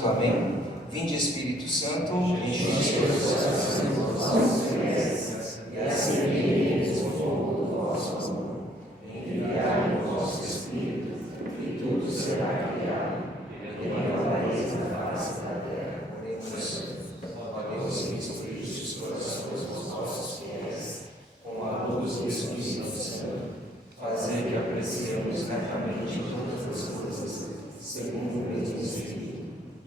Santo. Amém. Vinde, Espírito Santo, enche os nossos corações e acendeis o fogo do vosso amor. Enviai o vosso Espírito, e tudo será criado, e renovareis a face da terra. Oremos. Ó Deus, que instruíste os corações dos vossos fiéis com a luz do Espírito Santo, fazei que apreciemos retamente todas as coisas, segundo o mesmo Espírito,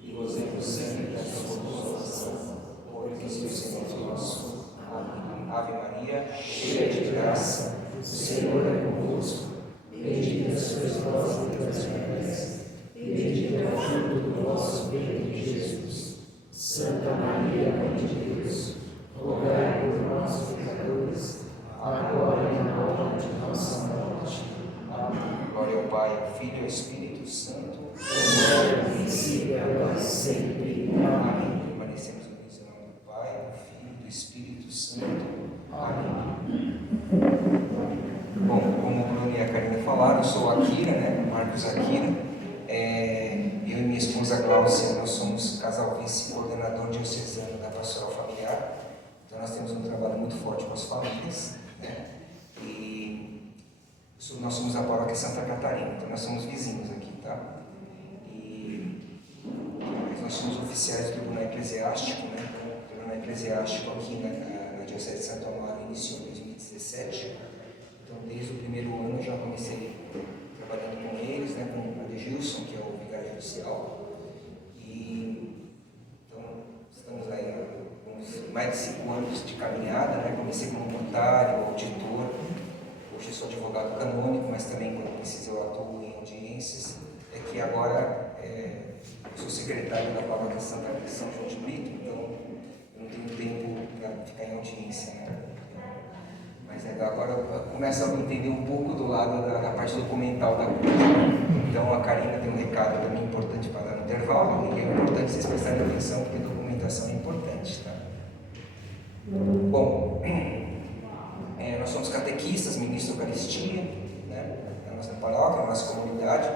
e gozemos sempre da sua consolação, por Cristo Senhor nosso. Amém. Ave Maria, cheia de graça, o Senhor é convosco. Bendita sois vós entre as mulheres, e bendito é o fruto do vosso ventre, Jesus. Santa Maria, Mãe de Deus, rogai por nós, pecadores, agora e na hora de nossa morte. Amém. Glória ao Pai, ao Filho e ao Espírito Santo, como era no princípio, agora e sempre. Amém. Permanecemos unidos em nome do Pai, do Filho e do Espírito Santo. Amém. Bom, como o Bruno e a Karina falaram, eu sou o Akira, né? Marcos Akira. Eu e minha esposa Glaucia, nós somos casal vice-coordenador diocesano da Pastoral Familiar. Então nós temos um trabalho muito forte com as famílias, né? E nós somos da paróquia Santa Catarina, então nós somos vizinhos aqui, tá? Mas nós somos oficiais do Tribunal Eclesiástico, né? O Tribunal Eclesiástico aqui na Diocese de Santo Amaro iniciou em 2017. Então desde o primeiro ano eu já comecei trabalhando com eles, né? Com o Adegilson, que é o vigário judicial. Então estamos aí há mais de 5 anos de caminhada, né? Comecei como notário, auditor. Hoje eu sou advogado canônico, mas também quando preciso eu atuo em audiências. É que agora eu sou secretário da paróquia São João de Brito, então eu não tenho tempo para ficar em audiência, né? Mas agora eu começo a entender um pouco do lado da parte documental da coisa. Então a Karina tem um recado também importante para dar no intervalo, e é importante vocês prestarem atenção, porque a documentação é importante, tá? Bom, nós somos catequistas, ministro da Eucaristia, né? Na nossa paróquia, na nossa comunidade,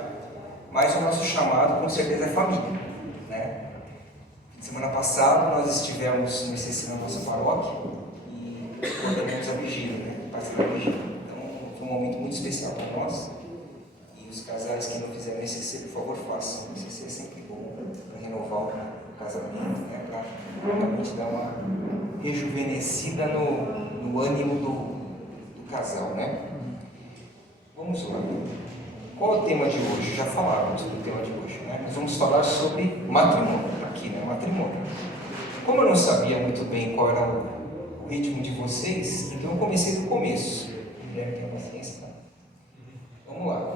mas o nosso chamado com certeza é família, né? Semana passada nós estivemos no ICC na nossa paróquia e ordenamos a vigília, né? Participar da vigília. Então foi um momento muito especial para nós, e os casais que não fizeram ICC, por favor, façam. O ICC é sempre bom para renovar o casamento, né? Para realmente dar uma rejuvenescida no ânimo do casal, né? Vamos lá. Qual é o tema de hoje? Já falávamos do tema de hoje, né? Nós vamos falar sobre matrimônio, aqui, né? Matrimônio. Como eu não sabia muito bem qual era o ritmo de vocês, então eu comecei do começo. Tenha paciência, tá? Vamos lá.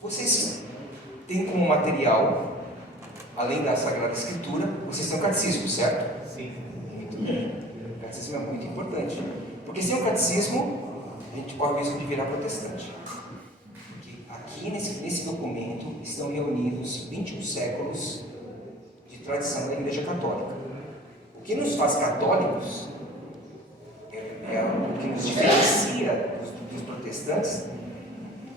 Vocês têm como material, além da Sagrada Escritura, vocês têm o catecismo, certo? Sim. Muito bem. O catecismo é muito importante, porque sem o catecismo a gente corre o risco de virar protestante. Porque aqui nesse documento estão reunidos 21 séculos de tradição da Igreja Católica. O que nos faz católicos, o que nos diferencia dos protestantes,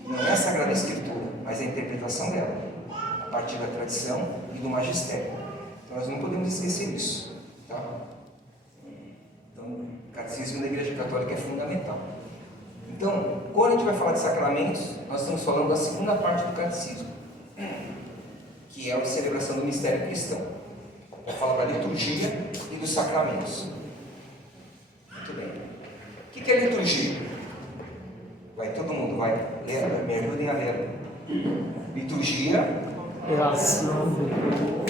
não é a Sagrada Escritura, mas a interpretação dela, a partir da tradição e do magistério. Então, nós não podemos esquecer isso, tá? Então, o catecismo da Igreja Católica é fundamental. Então, quando a gente vai falar de sacramentos, nós estamos falando da segunda parte do catecismo, que é a celebração do mistério cristão. Vai falar da liturgia e dos sacramentos. Muito bem. O que é liturgia? Todo mundo vai ler, me ajudem a ler. Liturgia É a ação do povo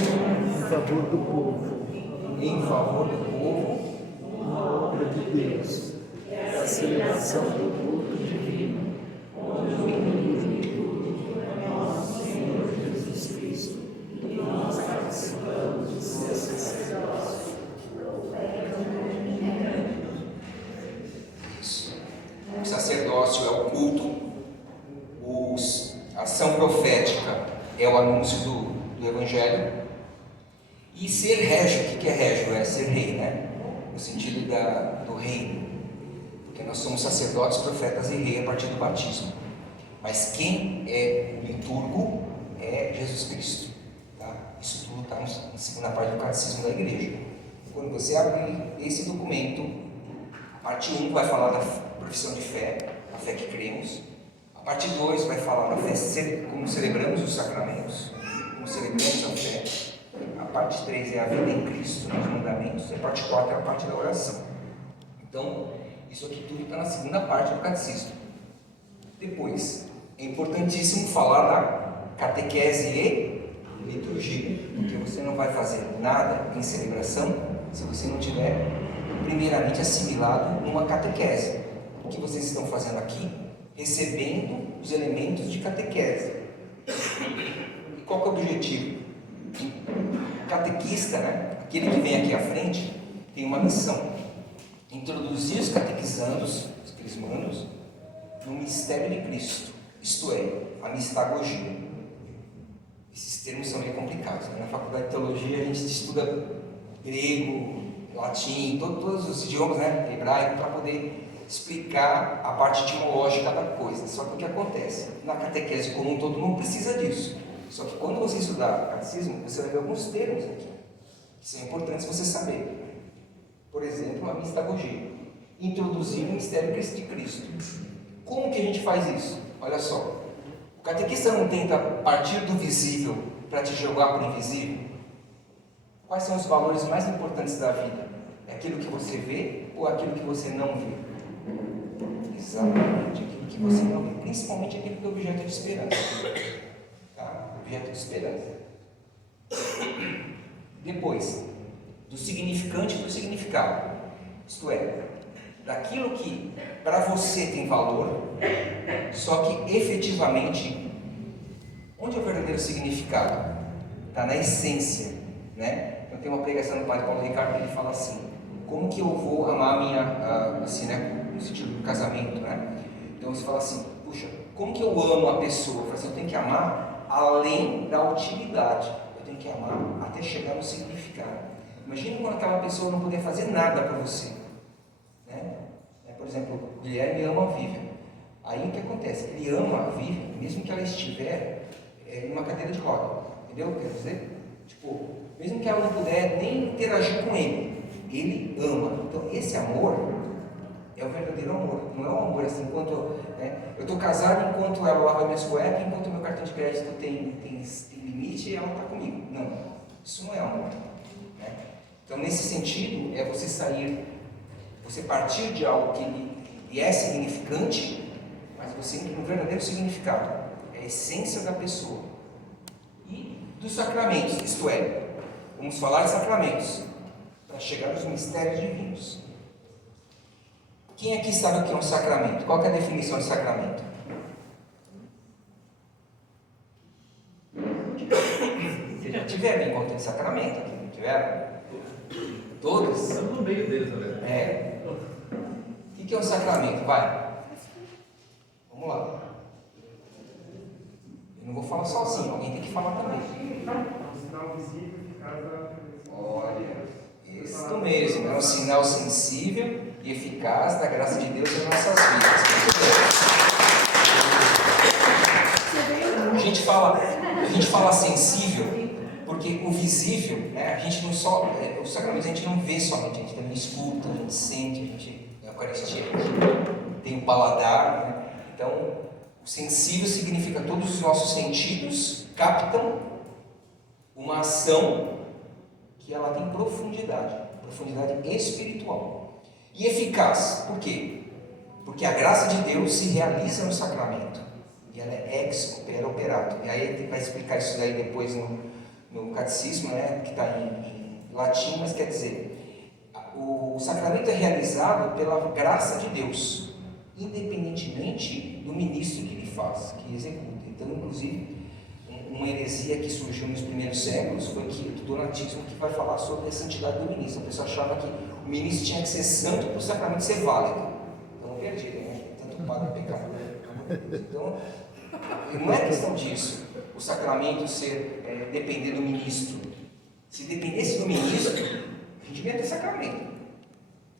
em favor do povo. Em favor do povo. Uma obra de Deus. É a celebração do culto divino, onde o único é nosso Senhor Jesus Cristo, e nós participamos do seu sacerdócio. Isso. O sacerdócio é o culto, a ação profética é o anúncio do Evangelho, e ser régio, o que é régio? É ser rei, né? No sentido do reino, porque nós somos sacerdotes, profetas e rei a partir do batismo, mas quem é o liturgo é Jesus Cristo, tá? Isso tudo está na segunda parte do Catecismo da Igreja. Quando você abrir esse documento, a parte 1 vai falar da profissão de fé, a fé que cremos. A parte 2 vai falar da fé, como celebramos os sacramentos, como celebramos a fé. A parte 3 é a vida em Cristo, nos mandamentos. E a parte 4 é a parte da oração. Então, isso aqui tudo está na segunda parte do Catecismo. Depois, é importantíssimo falar da catequese e liturgia, porque você não vai fazer nada em celebração se você não tiver primeiramente assimilado uma catequese. O que vocês estão fazendo aqui? Recebendo os elementos de catequese. E qual que é o objetivo? O catequista, né, aquele que vem aqui à frente, tem uma missão: introduzir os catequizandos, os crismandos, no mistério de Cristo, isto é, a mistagogia. Esses termos são meio complicados, né? Na faculdade de teologia a gente estuda grego, latim, todos os idiomas, né, hebraico, para poder explicar a parte etimológica da coisa. Só que o que acontece? Na catequese como um todo não precisa disso. Só que quando você estudar catecismo, você vai ver alguns termos aqui que são importantes você saber. Por exemplo, a mistagogia. Introduzir o mistério de Cristo. Como que a gente faz isso? Olha só. O catequista não tenta partir do visível para te jogar para o invisível? Quais são os valores mais importantes da vida? É aquilo que você vê ou aquilo que você não vê? Exatamente, aquilo que você não vê. Principalmente aquilo que é objeto de esperança. Tá? Objeto de esperança. Depois, do significante e do significado. Isto é, daquilo que para você tem valor, só que efetivamente, onde é o verdadeiro significado? Está na essência, né? Eu tenho uma pregação do Padre Paulo Ricardo que ele fala assim: como que eu vou amar a minha, assim, né, no sentido do casamento, né? Então você fala assim: puxa, como que eu amo a pessoa? Eu falo assim: eu tenho que amar além da utilidade, eu tenho que amar até chegar no significado. Imagina quando aquela pessoa não puder fazer nada para você, né? Por exemplo, o Guilherme ama a Vivian. Aí o que acontece? Ele ama a Vivian, mesmo que ela estiver numa cadeira de roda, entendeu? Quer dizer, tipo, mesmo que ela não puder nem interagir com ele, ele ama. Então esse amor é o verdadeiro amor. Não é um amor assim, enquanto eu estou casado, enquanto ela lava minhas cuecas, enquanto meu cartão de crédito tem limite, ela está comigo. Não, isso não é amor, né? Então nesse sentido é você sair, você partir de algo que lhe é significante, mas você entra no verdadeiro significado, é a essência da pessoa. E dos sacramentos, isto é, vamos falar de sacramentos para chegar aos mistérios divinos. Quem aqui sabe o que é um sacramento? Qual que é a definição de sacramento? Vocês já tiveram encontro de sacramento aqui, não tiveram? Todos? Estamos no meio deles, né? O que é um sacramento? Vai. Vamos lá. Eu não vou falar sozinho, alguém tem que falar também. Um sinal visível que casa. Olha, isso mesmo, é um sinal sensível e eficaz da graça de Deus em nossas vidas. A gente fala sensível porque o visível, né, a gente não só, os sacramentos a gente não vê somente, a gente também escuta, a gente sente, a gente, na Eucaristia, a gente tem um paladar, né? Então, o sensível significa todos os nossos sentidos captam uma ação que ela tem profundidade espiritual. E eficaz, por quê? Porque a graça de Deus se realiza no sacramento, e ela é ex opere operato. E aí ele vai explicar isso daí depois no catecismo, né, que está em latim, mas quer dizer, o sacramento é realizado pela graça de Deus, independentemente do ministro que ele faz, que executa. Então, inclusive, uma heresia que surgiu nos primeiros séculos foi do donatismo, que vai falar sobre a santidade do ministro. A pessoa achava que o ministro tinha que ser santo para o sacramento ser válido. Então, perdido, né? Tanto o padre é pecado. Então, não é questão disso, o sacramento depender do ministro. Se dependesse do ministro, a gente não ia ter sacramento.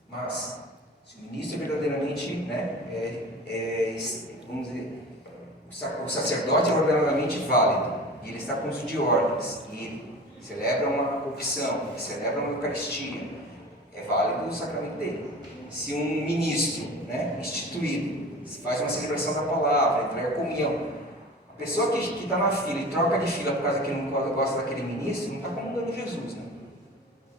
Mas, se o ministro é verdadeiramente, né, vamos dizer, o sacerdote é verdadeiramente válido, e ele está com uso de ordens, e ele celebra uma confissão, que celebra uma Eucaristia, é válido o sacramento dele. Se um ministro, né, instituído, faz uma celebração da palavra, entrega a comunhão, a pessoa que está na fila e troca de fila por causa que não gosta daquele ministro, não está comungando Jesus, né?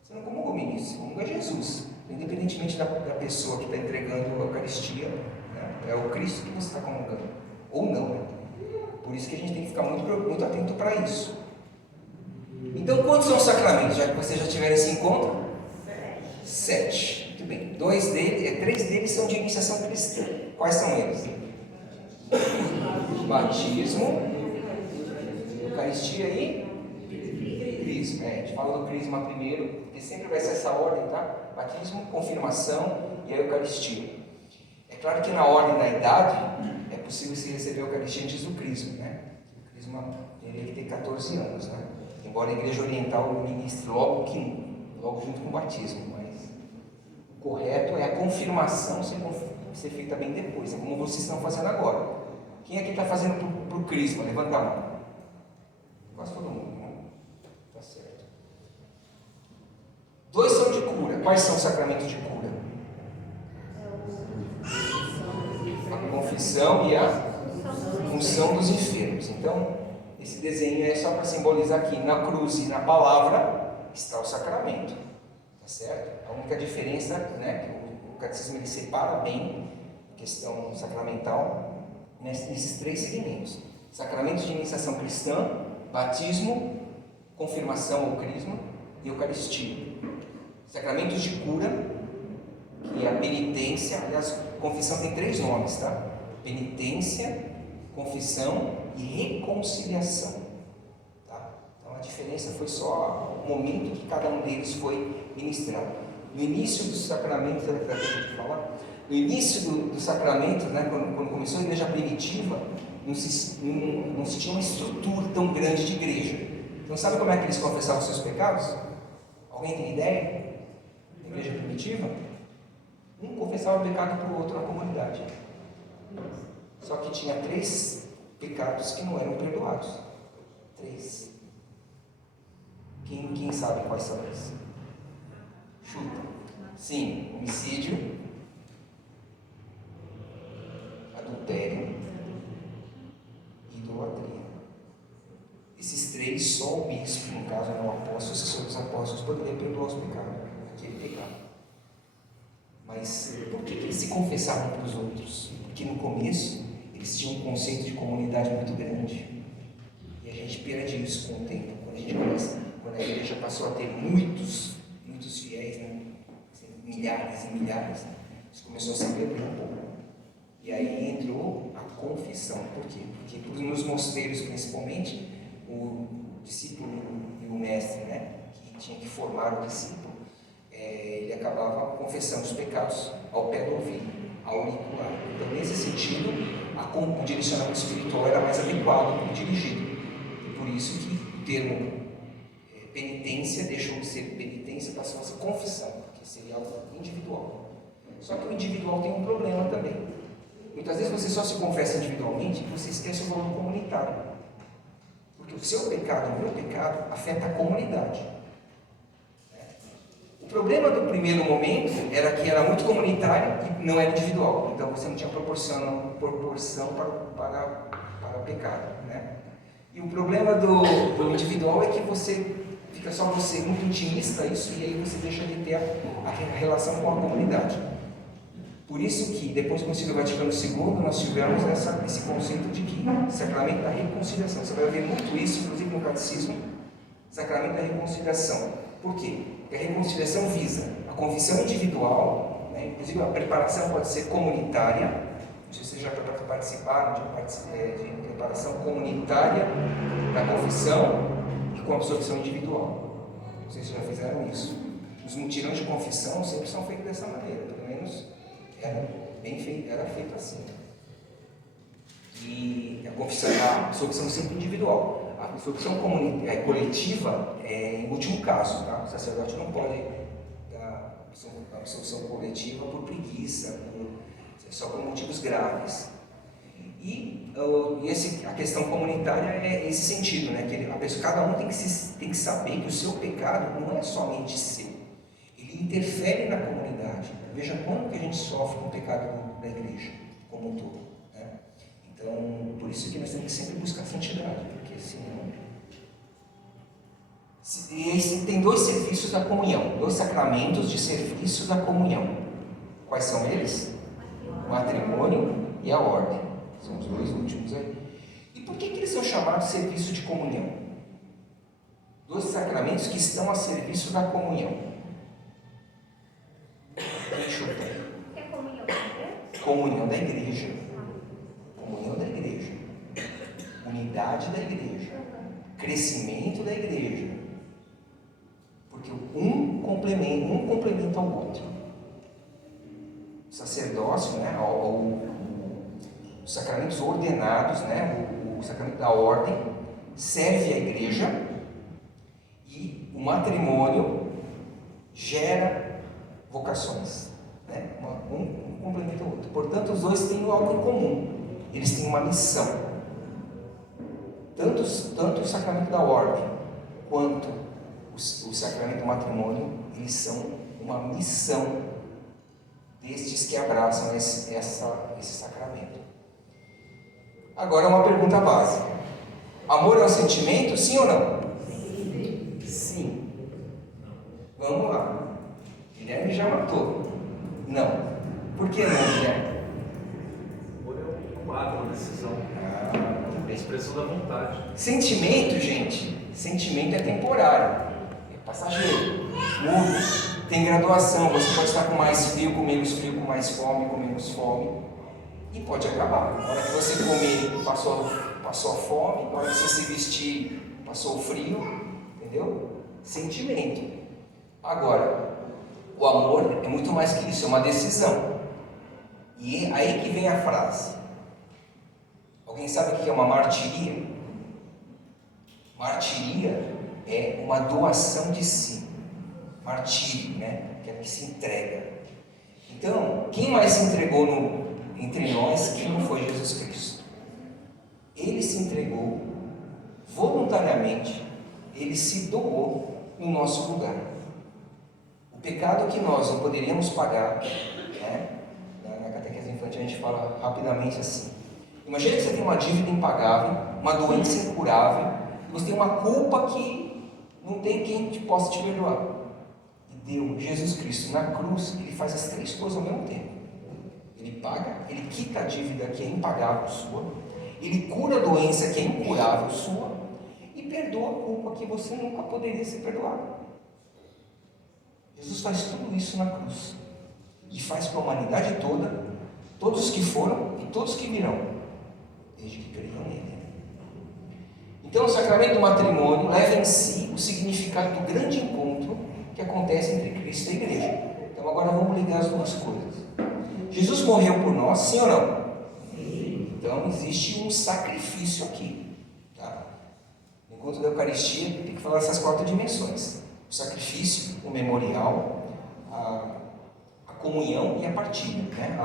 Você não comunga o ministro, você comunga Jesus. Independentemente da pessoa que está entregando a Eucaristia, né, é o Cristo que você está comungando, ou não, né? Por isso que a gente tem que ficar muito atento para isso. Então, quantos são os sacramentos? Já que vocês já tiveram esse encontro? 7. Muito bem. 3 deles são de iniciação cristã. Quais são eles? Batismo, Eucaristia e Crisma. A gente fala do Crisma primeiro, porque sempre vai ser essa ordem, tá? Batismo, confirmação e a Eucaristia. É claro que na ordem da idade é possível se receber a Eucaristia antes do Crisma, né? O Crisma teria que ter 14 anos, né? Embora a Igreja Oriental ministre logo junto com o batismo, mas o correto é a confirmação ser feita bem depois, é como vocês estão fazendo agora. Quem aqui está fazendo para o Crisma? Levanta a mão. Quase todo mundo, né? Tá certo. 2 são de cura. Quais são os sacramentos de cura? A confissão e a unção dos enfermos. Então, esse desenho é só para simbolizar que na cruz e na palavra está o sacramento. Tá certo? A única diferença, né, que o catecismo ele separa bem a questão sacramental nesses 3 segmentos: sacramentos de iniciação cristã, batismo, confirmação ou crisma e Eucaristia. Sacramentos de cura, que é a penitência. Aliás, confissão tem 3 nomes, tá? Penitência, confissão e reconciliação, tá? Então a diferença foi só o momento que cada um deles foi ministrado. No início do sacramento, no início do sacramento, né, quando começou a igreja primitiva, não se tinha uma estrutura tão grande de igreja. Então sabe como é que eles confessavam seus pecados? Alguém tem ideia? Na igreja primitiva, um confessava o pecado para o outro na comunidade. Só que tinha 3 pecados que não eram perdoados. 3. Quem sabe quais são eles? Chuta. Sim, homicídio, adultério e idolatria. Esses 3, só o bispo, no caso não o apóstolo, os apóstolos poderiam perdoar os pecados, aquele pecado. Mas por que eles se confessavam para os outros? Porque no começo eles tinham um conceito de comunidade muito grande. E a gente perde isso com o tempo. Quando a igreja passou a ter muitos fiéis, né? Milhares e milhares, né? Isso começou a se perder um pouco. E aí entrou a confissão. Por quê? Porque nos mosteiros, principalmente, o discípulo e o mestre, né, que tinha que formar o discípulo, ele acabava confessando os pecados ao pé do ouvido, auricular. Então, nesse sentido, o direcionamento espiritual era mais adequado e dirigido. E por isso que o termo penitência deixou de ser penitência, passou a ser confissão, porque seria algo individual. Só que o individual tem um problema também. Muitas vezes você só se confessa individualmente e você esquece o valor comunitário. Porque o seu pecado, o meu pecado, afeta a comunidade. O problema do primeiro momento era que era muito comunitário e não era individual. Então você não tinha proporção para o pecado, né? E o problema do individual é que fica só você muito intimista isso, e aí você deixa de ter a relação com a comunidade. Por isso que depois do Concílio Vaticano II nós tivemos esse conceito de que sacramento da reconciliação. Você vai ver muito isso, inclusive no catecismo, sacramento da reconciliação. Por quê? Porque a reconciliação visa a confissão individual, né? Inclusive a preparação pode ser comunitária. Não sei se você já participaram de preparação comunitária da confissão e com absorção individual. Não sei se já fizeram isso. Os mutirões de confissão sempre são feitos dessa maneira, pelo menos era feito assim. E a confissão, a absorção sempre individual. A absorção coletiva é em último caso, tá? O sacerdote não pode dar absorção coletiva por preguiça, só por motivos graves. E a questão comunitária é esse sentido, né? Que cada um tem que saber que o seu pecado não é somente seu, ele interfere na comunidade. Veja quanto que a gente sofre com o pecado da igreja como um todo, né? Então, por isso que nós temos que sempre buscar santidade, porque senão... E tem dois serviços da comunhão, dois sacramentos de serviço da comunhão. Quais são eles? O matrimônio e a ordem. São os dois últimos aí. E por que eles são chamados de serviço de comunhão? Dois sacramentos que estão a serviço da comunhão. Quem chuta? Que é comunhão com Deus? Comunhão da igreja. Comunhão da igreja. Unidade da igreja. Crescimento da igreja. Porque um complementa o outro. O sacerdócio, né? Os sacramentos ordenados, né? O sacramento da ordem serve à igreja e o matrimônio gera vocações, né? Um complementa o outro. Portanto, os dois têm algo em comum. Eles têm uma missão. Tanto o sacramento da ordem quanto o sacramento do matrimônio, eles são uma missão destes que abraçam esse sacramento. Agora uma pergunta básica. Amor é um sentimento, sim ou não? Sim. Sim. Vamos lá. Guilherme já matou. Não. Por que não, Guilherme? Amor é um ato, uma decisão. Muito bem. Expressão da vontade. Sentimento, gente, sentimento é temporário, é passageiro, muda, tem graduação. Você pode estar com mais frio, com menos frio, com mais fome, com menos fome, e pode acabar. Na hora que você comer, passou a fome, na hora que você se vestir, passou o frio, entendeu? Sentimento. Agora, o amor é muito mais que isso, é uma decisão. E é aí que vem a frase. Alguém sabe o que é uma martiria? Martiria é uma doação de si. Martírio, né? Que é que se entrega. Então, quem mais se entregou entre nós que não foi Jesus Cristo? Ele se entregou voluntariamente, ele se doou no nosso lugar. O pecado que nós não poderíamos pagar, né? Na catequese infantil a gente fala rapidamente assim. Imagina que você tem uma dívida impagável, uma doença incurável, e você tem uma culpa que não tem quem possa te perdoar. E Deus, Jesus Cristo, na cruz, ele faz as três coisas ao mesmo tempo. Ele paga, ele quita a dívida que é impagável sua, ele cura a doença que é incurável sua, e perdoa a culpa que você nunca poderia ser perdoado. Jesus faz tudo isso na cruz, e faz para a humanidade toda, todos os que foram e todos os que virão, desde que creiam nele. Então, o sacramento do matrimônio leva em si o significado do grande encontro que acontece entre Cristo e a igreja. Então, agora vamos ligar as duas coisas. Jesus morreu por nós, sim ou não? Sim. Então, existe um sacrifício aqui. Tá? No encontro da Eucaristia, tem que falar dessas 4 dimensões: o sacrifício, o memorial, a comunhão e a partilha, né?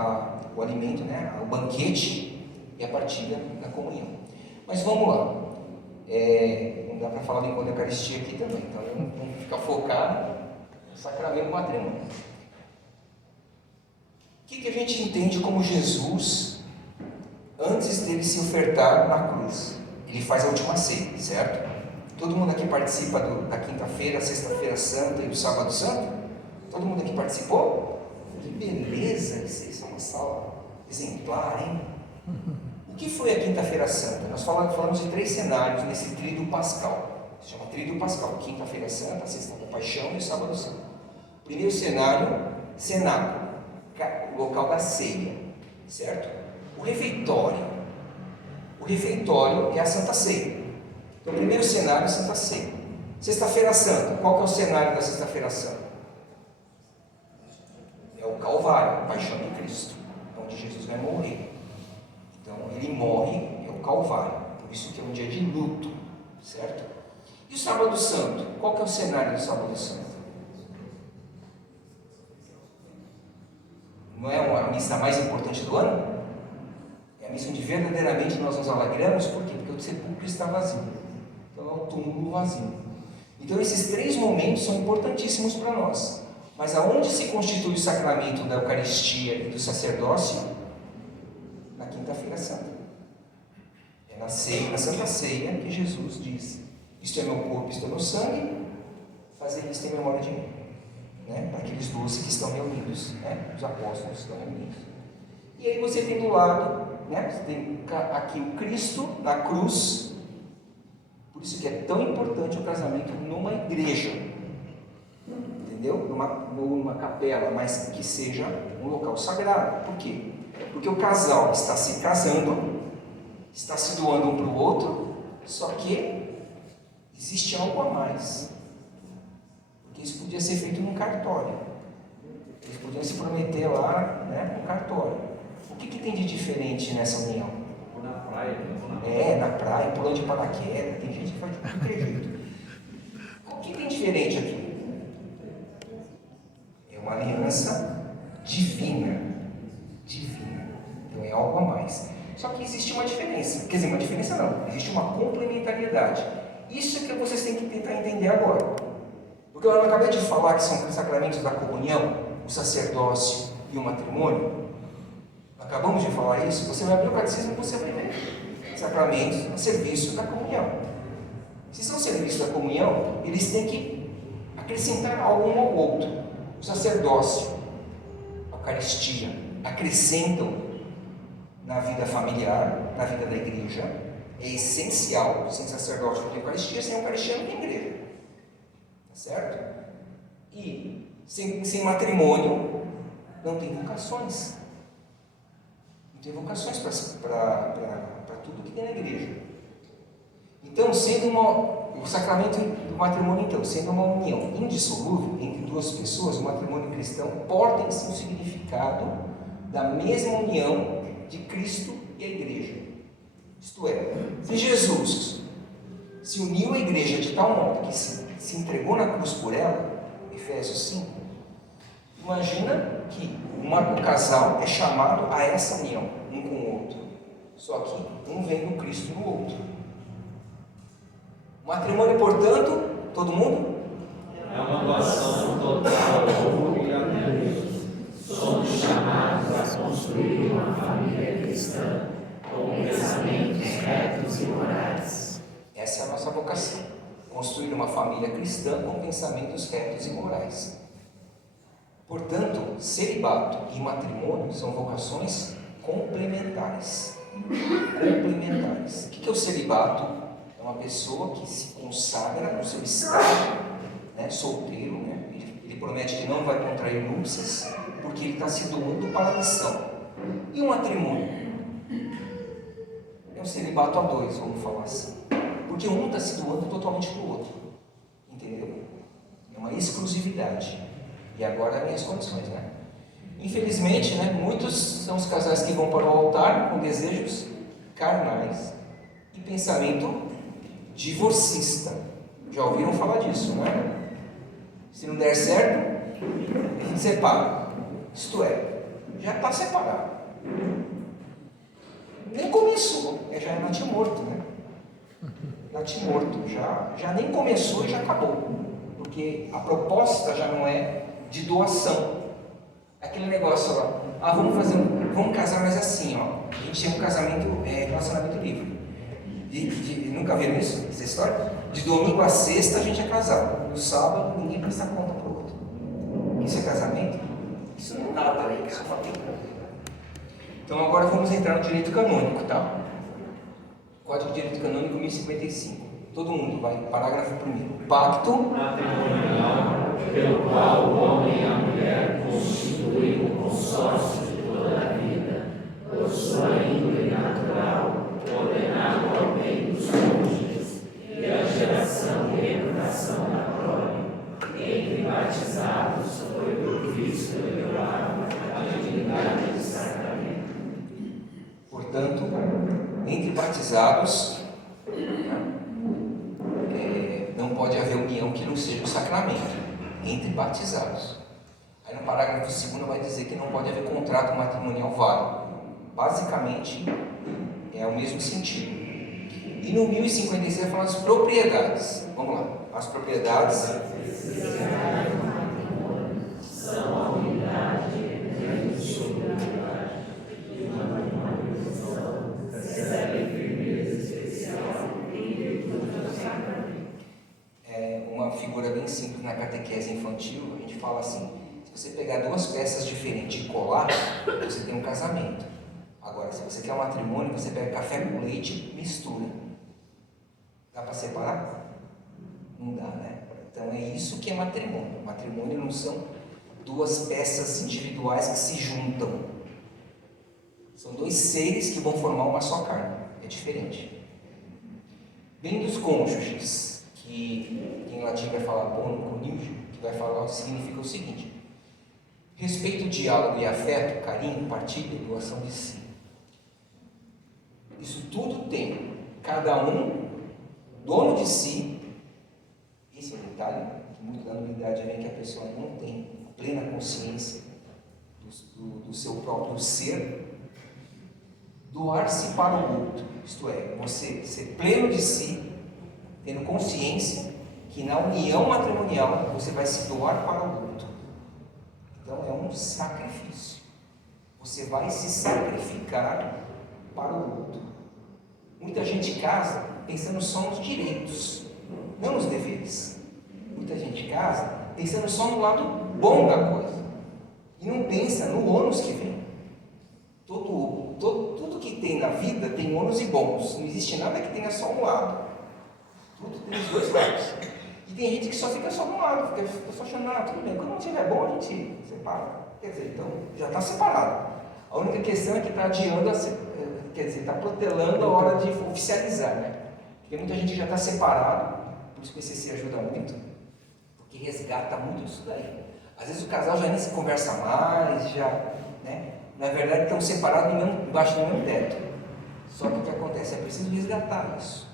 O alimento, né? O banquete e a partilha da comunhão. Mas vamos lá. Não dá para falar do encontro da Eucaristia aqui também, então vamos ficar focado no sacramento do matrimônio. O que a gente entende como Jesus, antes dele se ofertar na cruz? Ele faz a última ceia, certo? Todo mundo aqui participa da quinta-feira, sexta-feira santa e do sábado santo? Todo mundo aqui participou? Que beleza, isso é uma sala exemplar, hein? O que foi a quinta-feira santa? Nós falamos de 3 cenários nesse tríduo pascal. Se chama tríduo pascal: quinta-feira santa, a sexta da paixão e o sábado santo. Primeiro cenário, cenáculo, o local da ceia, certo? O refeitório é a Santa Ceia. Então, o primeiro cenário é a Santa Ceia. Sexta-feira Santa, qual que é o cenário da Sexta-feira Santa? É o Calvário, a paixão de Cristo, onde Jesus vai morrer. Então, ele morre, é o Calvário, por isso que é um dia de luto, certo? E o Sábado Santo, qual que é o cenário do Sábado Santo? Não é a missa mais importante do ano? É a isso onde verdadeiramente nós nos alegramos, por quê? Porque o sepulcro está vazio. Então é um túmulo vazio. Então esses 3 momentos são importantíssimos para nós. Mas aonde se constitui o sacramento da Eucaristia e do sacerdócio? Na Quinta-feira Santa. É na ceia, na Santa Ceia, que Jesus diz: isto é meu corpo, isto é meu sangue, fazer isto em memória de mim. Né? Para aqueles 12 que estão reunidos, né? Os apóstolos estão reunidos. E aí você tem do lado, né? Você tem aqui o Cristo na cruz. Por isso que é tão importante o casamento numa igreja, entendeu? Numa capela, mas que seja um local sagrado. Por quê? Porque o casal está se casando, está se doando um para o outro, só que existe algo a mais. Porque isso podia ser feito num cartório. Eles podiam se prometer lá, né, no cartório. O que tem de diferente nessa união? Ou na praia. Na praia, pulando de paraquedas, tem gente que faz de qualquer jeito. O que tem diferente aqui? É uma aliança divina. Divina. Então é algo a mais. Só que existe uma diferença. Quer dizer, uma diferença não. Existe uma complementariedade. Isso é que vocês têm que tentar entender agora. Porque eu acabei de falar que são sacramentos da comunhão, o sacerdócio e o matrimônio. Acabamos de falar isso. Você vai abrir o catecismo e você vai ver. Sacramentos a serviço da comunhão. Se são serviço da comunhão, eles têm que acrescentar algo um ao outro. O sacerdócio, a Eucaristia, acrescentam na vida familiar, na vida da igreja. É essencial. Sem sacerdócio não tem Eucaristia, sem Eucaristia não tem igreja. Tá certo? E sem matrimônio não tem vocações. Não tem vocações para tudo que tem na igreja. Então, sendo o sacramento do matrimônio, então, sendo uma união indissolúvel entre 2 pessoas, o matrimônio cristão porta em si o significado da mesma união de Cristo e a igreja. Isto é, se Jesus se uniu à igreja de tal modo que se entregou na cruz por ela, Efésios 5, imagina que o casal é chamado a essa união, um com o outro. Só que um vem do Cristo no outro. O matrimônio, portanto, todo mundo? É uma doação total ao mundo e a Deus. Somos chamados a construir uma família cristã com pensamentos retos e morais. Essa é a nossa vocação. Construir uma família cristã com pensamentos retos e morais. Portanto, celibato e matrimônio são vocações complementares. Complementares. O que é o celibato? É uma pessoa que se consagra no seu estado, né, solteiro, né? Ele promete que não vai contrair núpcias, porque ele está se doando para a missão. E o matrimônio? É um celibato a 2, vamos falar assim. Porque um está se doando totalmente para o outro. Entendeu? É uma exclusividade. E agora as minhas condições, né? Infelizmente, né, muitos são os casais que vão para o altar com desejos carnais e pensamento divorcista. Já ouviram falar disso, né? Se não der certo, a gente separa. Isto é, já está separado. Nem começou, já é natimorto, né? Natimorto, já nem começou e já acabou. Porque a proposta já não é de doação. Aquele negócio lá, vamos casar, mas assim, ó. A gente chama um casamento, relacionamento livre. Nunca viram isso? Essa história? De domingo a sexta a gente é casado. No sábado ninguém presta conta pro outro. Isso é casamento? Isso não é nada, né? Isso é família. Então agora vamos entrar no direito canônico, tá? Código de Direito Canônico 1055. Todo mundo vai, parágrafo 1º. Pacto Matrimonial, pelo qual o homem e a mulher constituem o consórcio de toda a vida, por sua índole natural, ordenado ao bem dos cônjuges e a geração e educação da prole, entre batizados, foi por Cristo elevado a dignidade do sacramento. Portanto, entre batizados, não pode haver união que não seja o sacramento. Entre batizados. Aí no parágrafo 2º vai dizer que não pode haver contrato matrimonial válido. basicamente é o mesmo sentido. E no 1056 vai falar as propriedades. Vamos lá. As propriedades são a unidade entre a sobriedade e uma manutenção, recebe firmeza especial em virtude do sacramento. é uma figura bem simples na catequese infantil. A gente fala assim: se você pegar duas peças diferentes e colar, você tem um casamento. Agora, se você quer um matrimônio, você pega café com leite e mistura. Dá para separar? Não dá, né? Então é isso que é matrimônio. Matrimônio não são duas peças individuais que se juntam. São dois seres que vão formar uma só carne. É diferente. Bem dos cônjuges, que em latim vai falar bono conjuge, que vai falar, significa o seguinte: respeito, diálogo e afeto, carinho, partilha e doação de si. Isso tudo tem cada um dono de si. Esse é o detalhe que muito da nulidade vem, que a pessoa não tem plena consciência do seu próprio ser. Doar-se para o outro, isto é, você ser pleno de si, tendo consciência que na união matrimonial você vai se doar para o outro. Então é um sacrifício. Você vai se sacrificar para o outro. Muita gente casa pensando só nos direitos, não nos deveres. Muita gente casa pensando só no lado bom da coisa e não pensa no ônus que vem. Tudo que tem na vida tem ônus e bônus. Não existe nada que tenha só um lado. Tudo tem os dois lados. E tem gente que só fica só de um lado, fica só achando, tudo bem, quando não estiver bom a gente separa. Quer dizer, então já está separado. A única questão é que está adiando, quer dizer, está protelando a hora de oficializar, né? Porque muita gente já está separado, por isso que o ECC ajuda muito, porque resgata muito isso daí. Às vezes o casal já nem se conversa mais, já, né? Na verdade estão separados embaixo do mesmo teto. Só que o que acontece? É preciso resgatar isso.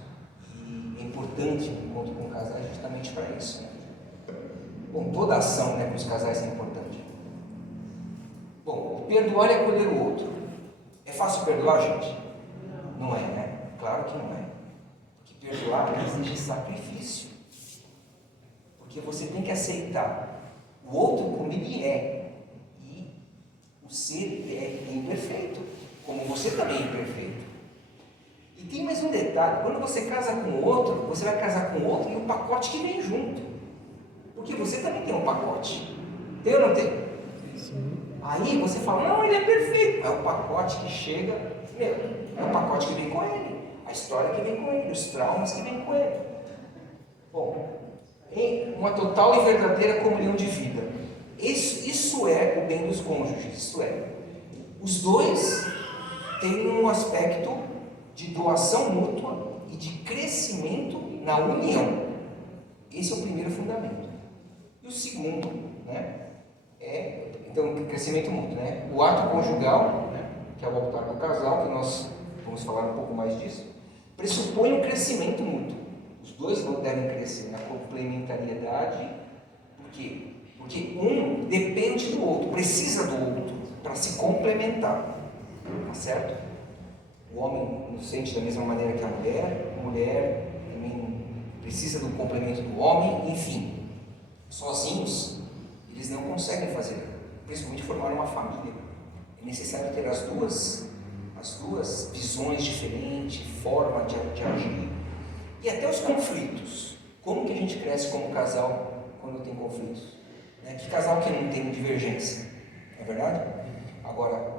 E é importante o encontro com o casal justamente para isso, né? Bom, toda ação, né, para os casais é importante. Bom, perdoar e acolher o outro. É fácil perdoar, gente? Não é, né? Claro que não é. Porque perdoar exige sacrifício. Porque você tem que aceitar o outro como ele é. E o ser é imperfeito, como você também é imperfeito. E tem mais um detalhe: quando você casa com o outro, você vai casar com o outro e o pacote que vem junto. Porque você também tem um pacote. Tem ou não tem? Aí você fala, não, ele é perfeito. É o pacote que chega, é o pacote que vem com ele, a história que vem com ele, os traumas que vem com ele. Bom, em uma total e verdadeira comunhão de vida. Isso é o bem dos cônjuges, isto é, os dois têm um aspecto de doação mútua e de crescimento na união. Esse é o primeiro fundamento. E o segundo, né, então, crescimento mútuo, né? O ato conjugal, né, que é o altar do casal, que nós vamos falar um pouco mais disso, pressupõe um crescimento mútuo. Os dois devem crescer na complementariedade. Por quê? Porque um depende do outro, precisa do outro para se complementar. Tá certo? O homem não sente da mesma maneira que a mulher também precisa do complemento do homem, enfim. Sozinhos, eles não conseguem fazer, principalmente formar uma família. É necessário ter as duas visões diferentes, forma de agir, e até os conflitos. Como que a gente cresce como casal quando tem conflitos? Que casal que não tem divergência? Não é verdade? Agora,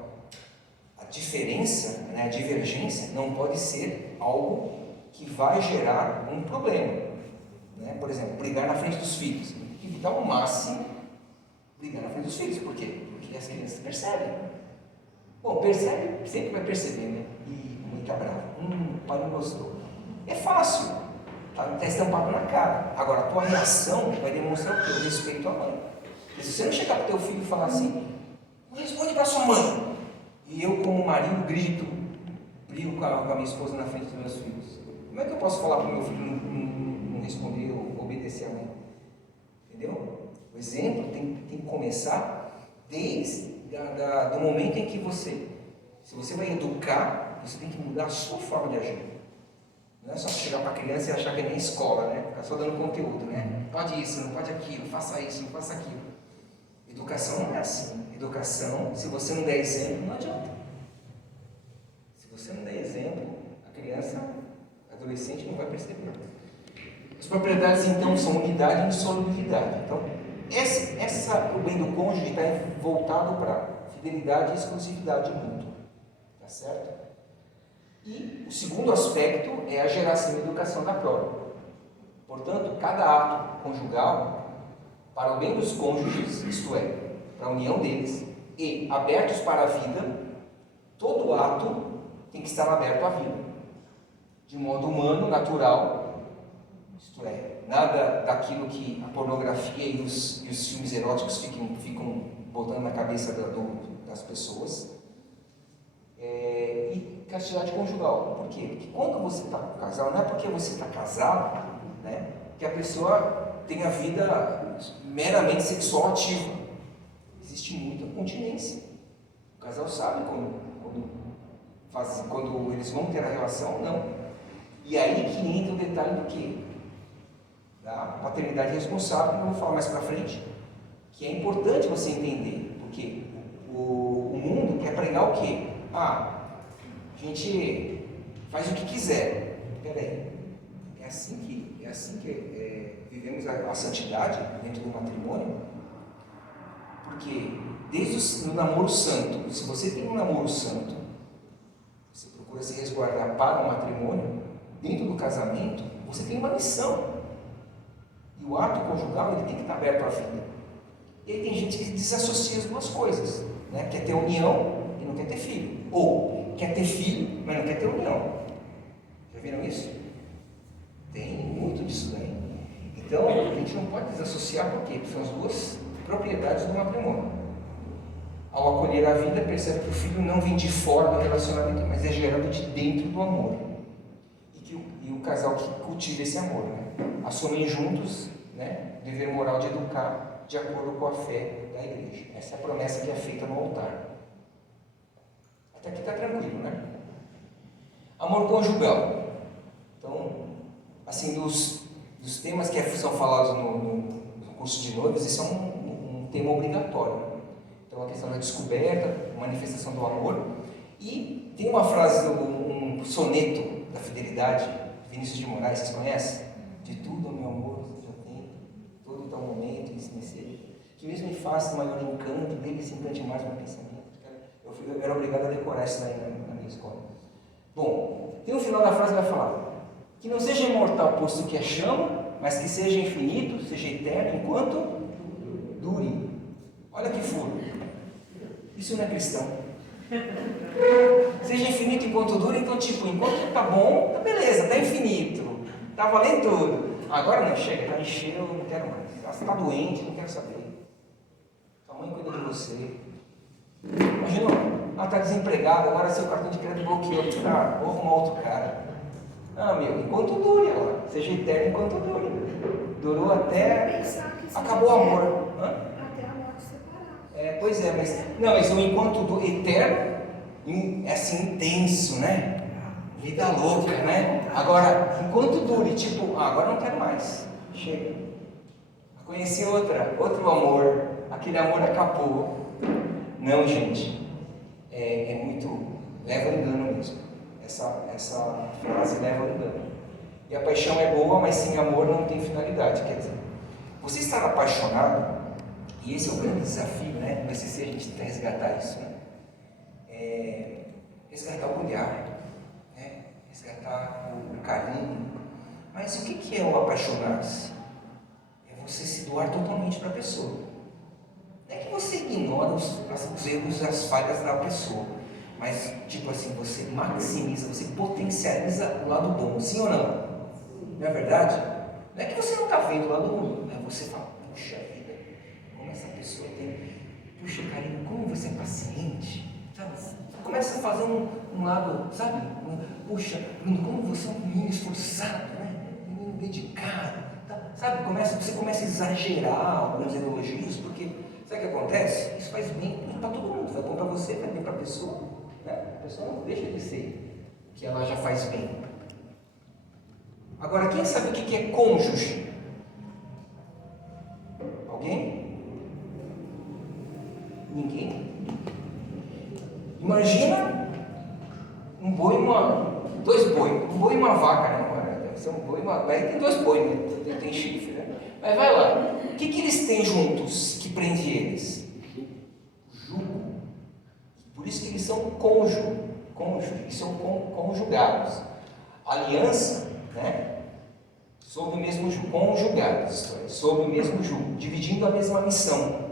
a diferença, a divergência, não pode ser algo que vai gerar um problema. Por exemplo, brigar na frente dos filhos. Tem que evitar ao máximo brigar na frente dos filhos. Por quê? Porque as crianças percebem. Bom, percebe, sempre vai perceber, né? E mãe está brava. O pai não gostou. É fácil. Está estampado na cara. Agora, a tua reação vai demonstrar o quê? O respeito à mãe. E se você não chegar para o teu filho e falar assim, responde para sua mãe. E eu, como marido, brigo com a minha esposa na frente dos meus filhos. Como é que eu posso falar para o meu filho não responder ou obedecer a mãe? Entendeu? O exemplo tem que começar desde do momento em que você Se você vai educar, você tem que mudar a sua forma de agir. Não é só chegar para a criança e achar que é nem escola, né? Ficar só dando conteúdo, né? Pode isso, não pode aquilo, faça isso, não faça aquilo. Educação não é assim. Educação, se você não der exemplo, não adianta. Se você não der exemplo, a criança, a adolescente não vai perceber. As propriedades, então, são unidade e insolubilidade. Então, o bem do cônjuge está voltado para fidelidade e exclusividade mútua. Tá certo? E o segundo aspecto é a geração e educação da prole. Portanto, cada ato conjugal, para o bem dos cônjuges, isto é, para a união deles, e abertos para a vida, todo ato tem que estar aberto à vida, de modo humano, natural, isto é, nada daquilo que a pornografia e os filmes eróticos ficam botando na cabeça das pessoas. E castidade conjugal. Por quê? Porque quando você está com o casal, não é porque você está casado, né, que a pessoa tem a vida meramente sexual ativa. Existe muita continência. O casal sabe quando eles vão ter a relação ou não. E aí que entra o detalhe do quê? Da paternidade responsável, que eu vou falar mais para frente, que é importante você entender, porque o mundo quer pregar o quê? A gente faz o que quiser. Peraí, é assim que vivemos a santidade dentro do matrimônio? Porque desde o namoro santo, se você tem um namoro santo, você procura se resguardar para o matrimônio, dentro do casamento, você tem uma missão. E o ato conjugal ele tem que estar aberto à vida. E aí tem gente que desassocia as duas coisas, né? Quer ter união e não quer ter filho. Ou quer ter filho, mas não quer ter união. Já viram isso? Tem muito disso daí. Então, a gente não pode desassociar, por quê? Porque são as duas propriedades do matrimônio. Ao acolher a vida, percebe que o filho não vem de fora do relacionamento, mas é gerado de dentro do amor. E o casal que cultiva esse amor, né? Assumem juntos, né, o dever moral de educar de acordo com a fé da igreja. Essa é a promessa que é feita no altar. Até aqui está tranquilo, né? Amor conjugal. Então, assim, dos temas que são falados no curso de noivos, isso é um tema obrigatório. Então, a questão da descoberta, manifestação do amor. E tem uma frase, um soneto da fidelidade, Vinícius de Moraes, vocês conhecem? De tudo, meu amor, seja tempo, todo tal momento, isso me seja, que mesmo me faça o maior encanto, dele se encante mais no pensamento. Eu era obrigado a decorar isso daí na minha escola. Bom, e no final da frase vai falar: que não seja imortal, posto que é chama, mas que seja infinito, seja eterno, enquanto dure. Olha que furo. Isso não é cristão. Seja infinito enquanto dure, então tipo, enquanto tá bom, tá beleza, tá infinito, tá valendo tudo. Agora não, chega, já encheu, não quero mais. Você tá doente, não quero saber. Sua mãe cuida de você. Imagina, ela tá desempregada, agora seu cartão de crédito bloqueou, tá, vou arrumar outro cara. Ah, meu, enquanto dure agora, seja eterno enquanto dure. Durou até, acabou o amor. Até a morte separar. Pois é, mas o enquanto eterno é assim intenso, né? Vida louca, né? Agora, enquanto dure, tipo, agora não quero mais, chega. Conheci outro amor, aquele amor acabou. Não, gente, é muito, leva ao engano mesmo. Essa frase leva ao engano. E a paixão é boa, mas sem amor não tem finalidade. Quer dizer, você estar apaixonado, e esse é o grande desafio, né? No SCC a gente tenta resgatar isso, né? Resgatar o olhar, né? Resgatar o carinho. Mas o que é o apaixonar-se? É você se doar totalmente para a pessoa. Não é que você ignora os erros, as falhas da pessoa, mas, tipo assim, você maximiza, você potencializa o lado bom, sim ou não? Não é verdade? Não é que você não está vendo o lado ruim, mas você fala: puxa vida, como essa pessoa tem, puxa carinho, como você é paciente, sabe? Começa a fazer um lado, sabe? Puxa, Bruno, como você é um menino esforçado, né? Um menino dedicado, tá? Sabe? Você começa a exagerar alguns elogios, porque sabe o que acontece? Isso faz bem para todo mundo, faz bem para você, faz bem para a pessoa, né? A pessoa não deixa de ser o que ela já faz bem. Agora, quem sabe o que é cônjuge? Alguém? Ninguém? Imagina um boi e dois boi. Um boi e uma vaca, né? Deve ser um boi e uma vaca. Aí tem dois boi, né? Tem chifre, né? Mas vai lá. O que eles têm juntos que prende eles? Jugo. Por isso que eles são cônjuges, eles são conjugados. Aliança, né? Sob o mesmo jugo, conjugados, sob o mesmo jugo, dividindo a mesma missão.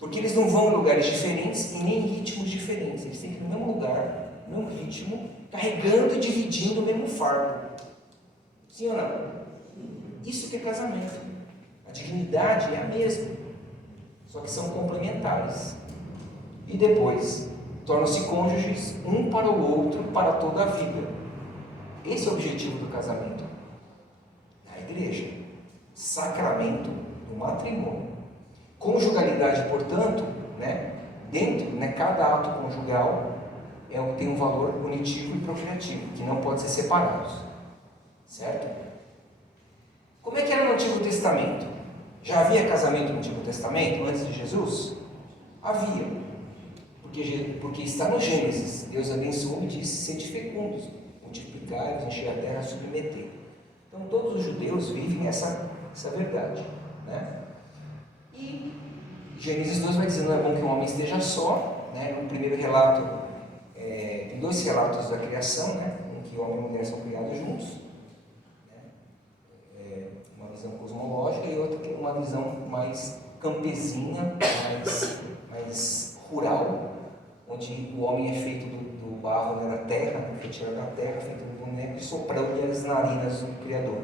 Porque eles não vão em lugares diferentes e nem em ritmos diferentes. Eles têm que ir no mesmo lugar, no mesmo ritmo, carregando e dividindo o mesmo fardo. Sim ou não? Isso que é casamento. A dignidade é a mesma, só que são complementares. E depois, tornam-se cônjuges um para o outro para toda a vida. Esse é o objetivo do casamento. Na igreja, sacramento do matrimônio. Conjugalidade, portanto, dentro, cada ato conjugal tem um valor punitivo e procriativo, que não pode ser separados. Certo? Como é que era no Antigo Testamento? Já havia casamento no Antigo Testamento, antes de Jesus? Havia. Porque está no Gênesis. Deus abençoou e disse: sede fecundos, multiplicai-vos, encher a terra, submeter. Então todos os judeus vivem essa verdade. E Gênesis 2 vai dizer: não é bom que o homem esteja só. No primeiro relato, tem dois relatos da criação, em que o homem e a mulher são criados juntos. Uma visão cosmológica e outra que é uma visão mais campesina, mais rural, onde o homem é feito do barro da terra, retirado da terra, feito do boneco e soprando as narinas do Criador.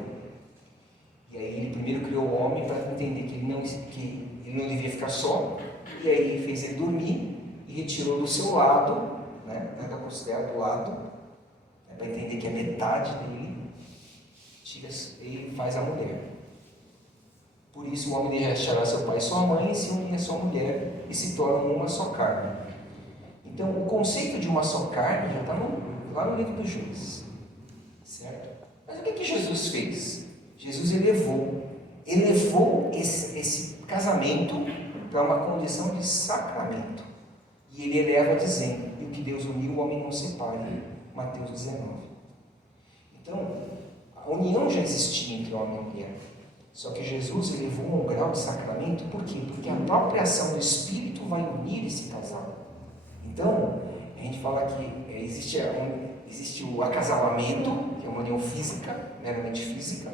E aí ele primeiro criou o homem para entender que ele não devia ficar só, e aí ele fez ele dormir e retirou do seu lado, da costela do lado, para entender que a metade dele tira e faz a mulher. Por isso o homem deixará seu pai e sua mãe e se unir a sua mulher e se tornam uma só carne. Então o conceito de uma só carne já está lá no livro dos Juízes, certo? Mas o que Jesus fez? Jesus elevou esse casamento para uma condição de sacramento. E ele eleva dizendo: e o que Deus uniu, o homem não separe. Mateus 19. Então, a união já existia entre homem e mulher. Só que Jesus elevou a um grau de sacramento. Por quê? Porque a própria ação do Espírito vai unir esse casal. Então, a gente fala que existe o acasalamento, que é uma união física, meramente física.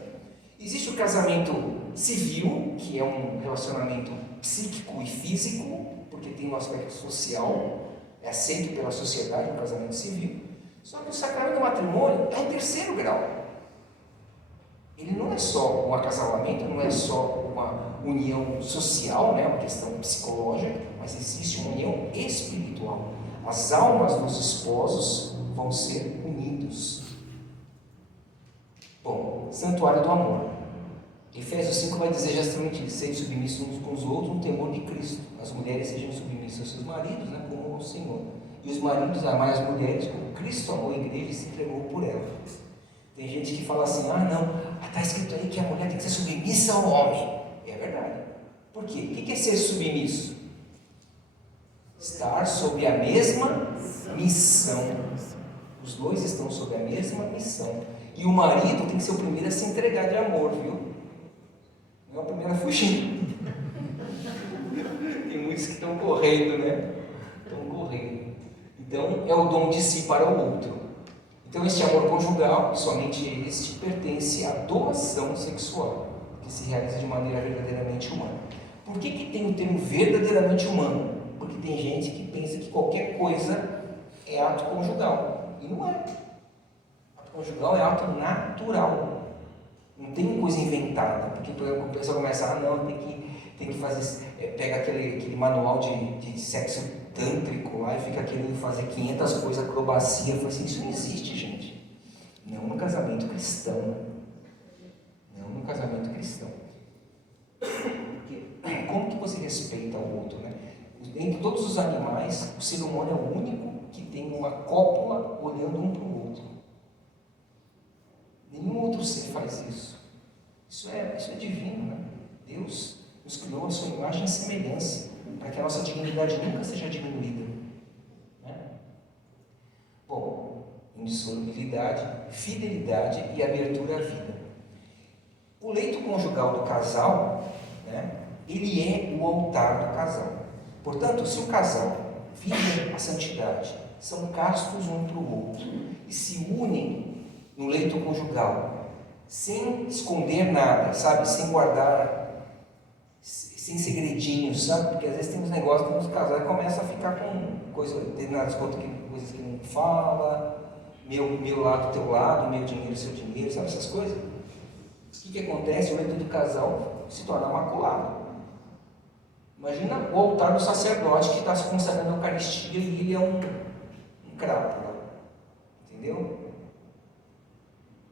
Existe o casamento civil, que é um relacionamento psíquico e físico, porque tem um aspecto social, é aceito pela sociedade, o casamento civil. Só que o sacramento do matrimônio é um terceiro grau. Ele não é só um acasalamento, não é só uma união social, uma questão psicológica, mas existe uma união espiritual. As almas dos esposos vão ser unidos. Bom, santuário do amor. Efésios 5 vai dizer justamente isso: sede submissos uns com os outros no temor de Cristo. As mulheres sejam submissas aos seus maridos, como ao Senhor. E os maridos amai as mulheres como Cristo amou a igreja e se entregou por ela. Tem gente que fala assim: está escrito aí que a mulher tem que ser submissa ao homem. É verdade. Por quê? O que é ser submisso? Estar sob a mesma missão. Os dois estão sob a mesma missão. E o marido tem que ser o primeiro a se entregar de amor, viu? Não é o primeiro a fugir. Tem muitos que estão correndo, Estão correndo. Então, é o dom de si para o outro. Então, este amor conjugal, somente este, pertence à doação sexual, que se realiza de maneira verdadeiramente humana. Por que tem o termo verdadeiramente humano? Porque tem gente que pensa que qualquer coisa é ato conjugal. E não é. Ato conjugal é ato natural. Não tem coisa inventada. Porque, por exemplo, a pessoa começa: tem que fazer. Pega aquele manual de sexo tântrico lá e fica querendo fazer 500 coisas, acrobacia. Fala assim: isso não existe, gente. Não no casamento cristão. Não no casamento cristão. Porque, como que você respeita o outro, Entre todos os animais, o ser humano é o único que tem uma cópula olhando um para o outro. Nenhum outro ser faz isso. Isso é divino, né? Deus nos criou a sua imagem e semelhança, para que a nossa dignidade nunca seja diminuída. Né? Bom, indissolubilidade, fidelidade e abertura à vida. O leito conjugal do casal, né, ele é o altar do casal. Portanto, se o casal vive a santidade, são castos um para o outro e se unem no leito conjugal, sem esconder nada, sabe? Sem guardar, sem segredinhos, sabe? Porque às vezes tem uns negócios que nos casais começam a ficar com determinadas coisas que não fala, meu lado, teu lado, meu dinheiro, seu dinheiro, sabe essas coisas? O que acontece? O leito do casal se torna maculado. Imagina o altar do sacerdote que está se consagrando à Eucaristia e ele é um crápula. Entendeu?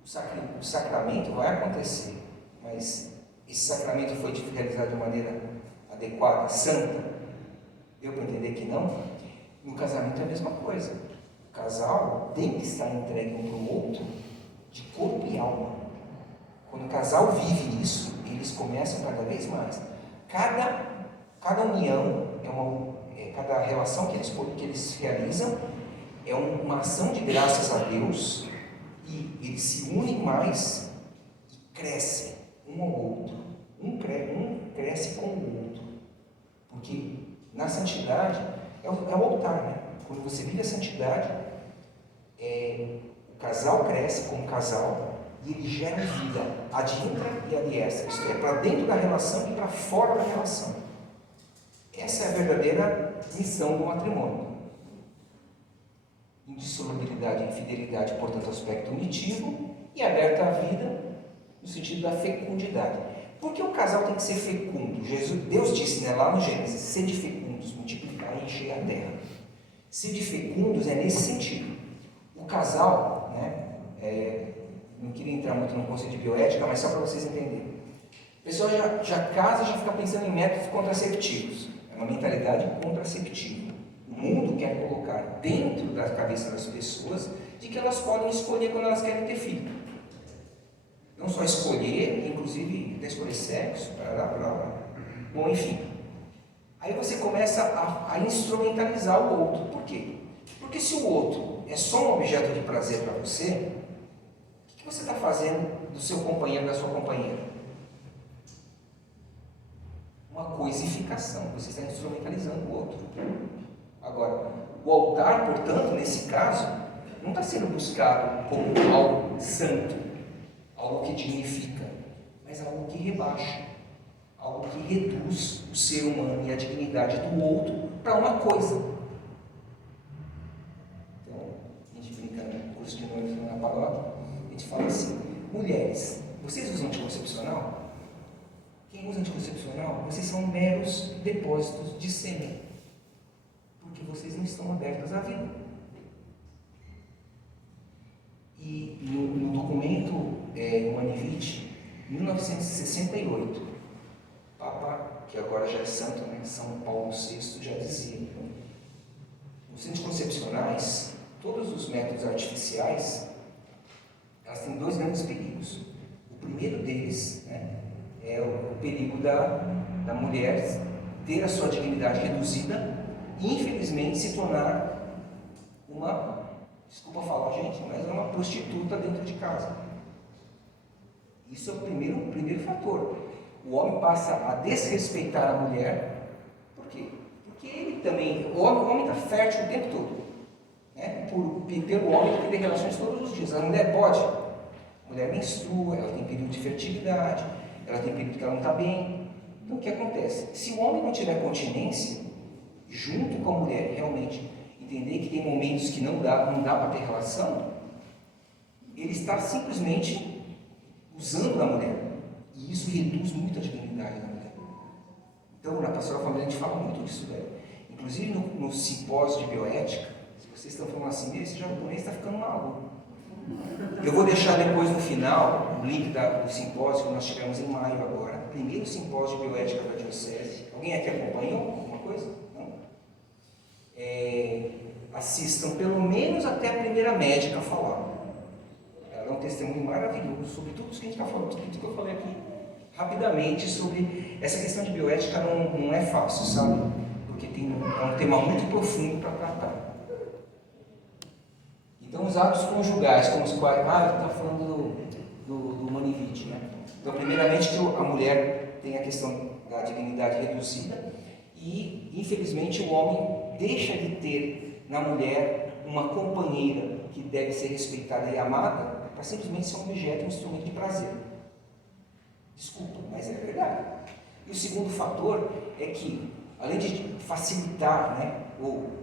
O sacramento vai acontecer, mas esse sacramento foi realizado de maneira adequada, santa? Deu para entender que não? No casamento é a mesma coisa. O casal tem que estar entregue um para o outro de corpo e alma. Quando o casal vive isso, eles começam cada vez mais. Cada união, cada relação que eles realizam é uma ação de graças a Deus e eles se unem mais e crescem um ao outro. Um cresce com o outro. Porque na santidade é o altar, né? Quando você vive a santidade, o casal cresce como casal e ele gera vida ad intra e ad extra, isto é, para dentro da relação e para fora da relação. Essa é a verdadeira missão do matrimônio. Indissolubilidade e infidelidade, portanto, aspecto unitivo, e aberta à vida no sentido da fecundidade. Por que o casal tem que ser fecundo? Deus disse, né, lá no Gênesis, sede fecundos, multiplicai e enchei a terra. Sede fecundos é nesse sentido. O casal, né, não queria entrar muito no conceito de bioética, mas só para vocês entenderem. A pessoa já casa, já fica pensando em métodos contraceptivos. É uma mentalidade contraceptiva. O mundo quer colocar dentro da cabeça das pessoas de que elas podem escolher quando elas querem ter filho. Não só escolher, inclusive escolher sexo, bom, enfim. Aí você começa a instrumentalizar o outro. Por quê? Porque se o outro é só um objeto de prazer para você, o que você está fazendo do seu companheiro, da sua companheira? Uma coisificação. Você está instrumentalizando o outro. Agora, o altar, portanto, nesse caso, não está sendo buscado como algo santo, algo que dignifica, mas algo que rebaixa, algo que reduz o ser humano e a dignidade do outro para uma coisa. Então, a gente brinca no curso de noivos na paróquia, a gente fala assim: mulheres, vocês usam anticoncepcional? Quem usa anticoncepcional, vocês são meros depósitos de sêmen, porque vocês não estão abertas à vida. E no documento Manivite, 1968, Papa, que agora já é santo, né, São Paulo VI, já dizia: os anticoncepcionais, todos os métodos artificiais, elas têm dois grandes perigos. O primeiro deles, né, é o perigo da mulher ter a sua dignidade reduzida e, infelizmente, se tornar uma, desculpa falar, gente, mas é uma prostituta dentro de casa. Isso é o primeiro fator. O homem passa a desrespeitar a mulher. Por quê? Porque ele também, o homem está fértil o tempo todo, né? Pelo homem que tem relações todos os dias. A mulher pode. A mulher menstrua, ela tem período de fertilidade, ela tem período que ela não está bem. Então o que acontece? Se o homem não tiver continência, junto com a mulher, realmente entender que tem momentos que não dá para ter relação, ele está simplesmente usando a mulher. E isso reduz muito a dignidade da mulher. Então, na pastoral familiar, a gente fala muito disso, velho. Inclusive, no simpósio de bioética, se vocês estão falando assim, esse japonês está ficando maluco. Eu vou deixar depois no final o link do simpósio que nós tivemos em maio agora. Primeiro simpósio de bioética da Diocese. Alguém aqui acompanhou alguma coisa? Não? A assistam pelo menos até a primeira médica falar. Ela é um testemunho maravilhoso sobre tudo isso que a gente está falando, tudo que eu falei aqui, rapidamente, sobre essa questão de bioética. Não é fácil, sabe? Porque é um tema muito profundo para tratar. Então, os atos conjugais, como os quais... está falando do Manivite, né? Então, primeiramente, que a mulher tem a questão da dignidade reduzida e, infelizmente, o homem deixa de ter na mulher uma companheira que deve ser respeitada e amada para simplesmente ser um objeto, um instrumento de prazer. Desculpa, mas é verdade. E o segundo fator é que, além de facilitar, né, ou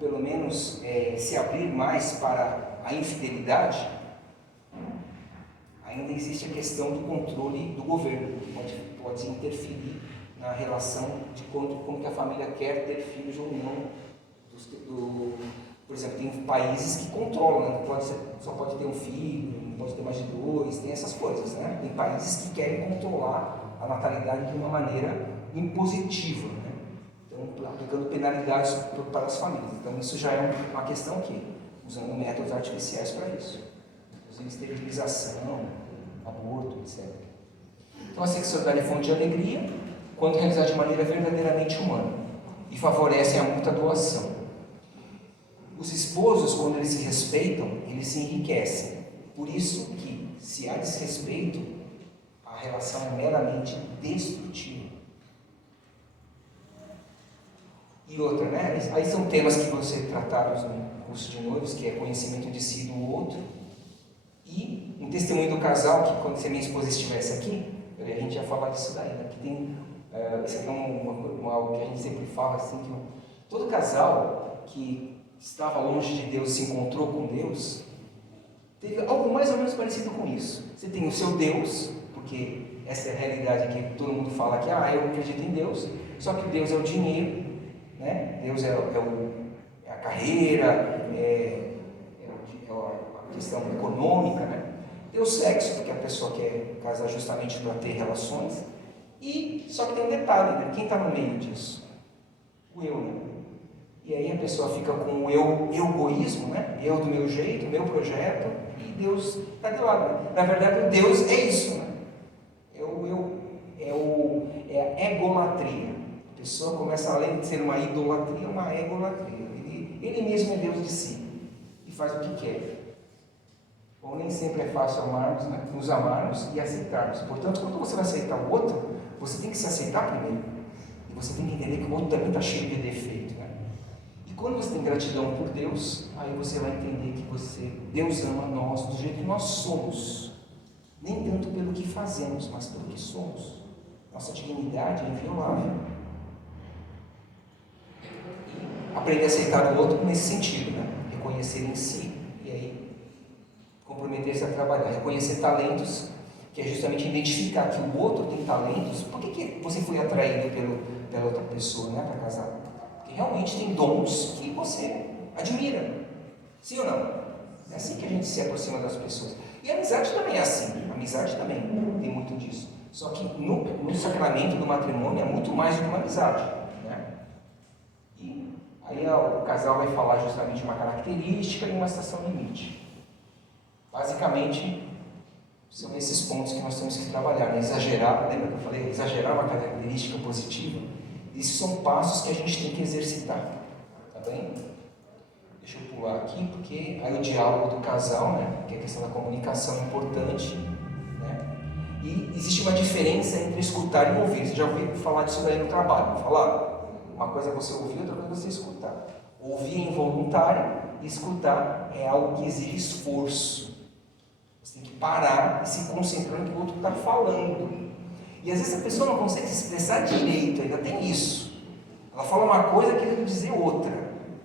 pelo menos se abrir mais para a infidelidade, ainda existe a questão do controle do governo, que pode interferir na relação de como que a família quer ter filhos ou não. Por exemplo, tem países que controlam, né? Só pode ter um filho, não pode ter mais de 2, tem essas coisas, né? Tem países que querem controlar a natalidade de uma maneira impositiva, né? Então, aplicando penalidades para as famílias. Então, isso já é uma questão que, usando métodos artificiais para isso, inclusive esterilização, aborto, etc. Então, a sexualidade é fonte de alegria quando realizada de maneira verdadeiramente humana e favorece a mútua doação. Os esposos, quando eles se respeitam, eles se enriquecem. Por isso que, se há desrespeito, a relação é meramente destrutiva. E outra, né? Aí são temas que vão ser tratados no curso de noivos, que é conhecimento de si e do outro. E um testemunho do casal, que quando se a minha esposa estivesse aqui, a gente ia falar disso daí, né? Que tem, isso aqui é algo que a gente sempre fala, assim, que todo casal que estava longe de Deus e se encontrou com Deus, teve algo mais ou menos parecido com isso. Você tem o seu Deus, porque essa é a realidade que todo mundo fala que, eu acredito em Deus, só que Deus é o dinheiro, né? Deus é a carreira, a questão econômica, né? Tem o sexo, porque a pessoa quer casar justamente para ter relações, e só que tem um detalhe, né? Quem está no meio disso? O eu, né? E aí a pessoa fica com o egoísmo, né? Eu do meu jeito, o meu projeto, e Deus está de lado. Né? Na verdade, o Deus é isso, né? É a egolatria. A pessoa começa, além de ser uma idolatria, uma egolatria. Ele mesmo é Deus de si e faz o que quer. Bom, nem sempre é fácil amarmos, né? Nos amarmos e aceitarmos. Portanto, quando você vai aceitar o outro, você tem que se aceitar primeiro. E você tem que entender que o outro também está cheio de defeito, né? E quando você tem gratidão por Deus, aí você vai entender que Deus ama nós do jeito que nós somos. Nem tanto pelo que fazemos, mas pelo que somos. Nossa dignidade é inviolável. E aprender a aceitar o outro nesse sentido, né? Reconhecer em si, e aí comprometer-se a trabalhar. Reconhecer talentos, que é justamente identificar que o outro tem talentos. Por que você foi atraído pela outra pessoa, né, para casar? Porque realmente tem dons que você admira. Sim ou não? É assim que a gente se aproxima das pessoas. E a amizade também é assim. A amizade também tem muito disso. Só que no sacramento do matrimônio é muito mais do que uma amizade, né? E aí o casal vai falar justamente uma característica e uma estação limite. Basicamente, são esses pontos que nós temos que trabalhar, né? Exagerar, lembra que eu falei? Exagerar uma característica positiva. Esses são passos que a gente tem que exercitar, tá bem? Deixa eu pular aqui, porque aí o diálogo do casal, né? Que é a questão da comunicação é importante, né? E existe uma diferença entre escutar e ouvir. Você já ouviu falar disso daí no trabalho? Falar, uma coisa é você ouvir, outra coisa é você escutar. Ouvir é involuntário, e escutar é algo que exige esforço. Você tem que parar e se concentrar no que o outro está falando. E às vezes a pessoa não consegue se expressar direito, ainda tem isso. Ela fala uma coisa querendo dizer outra,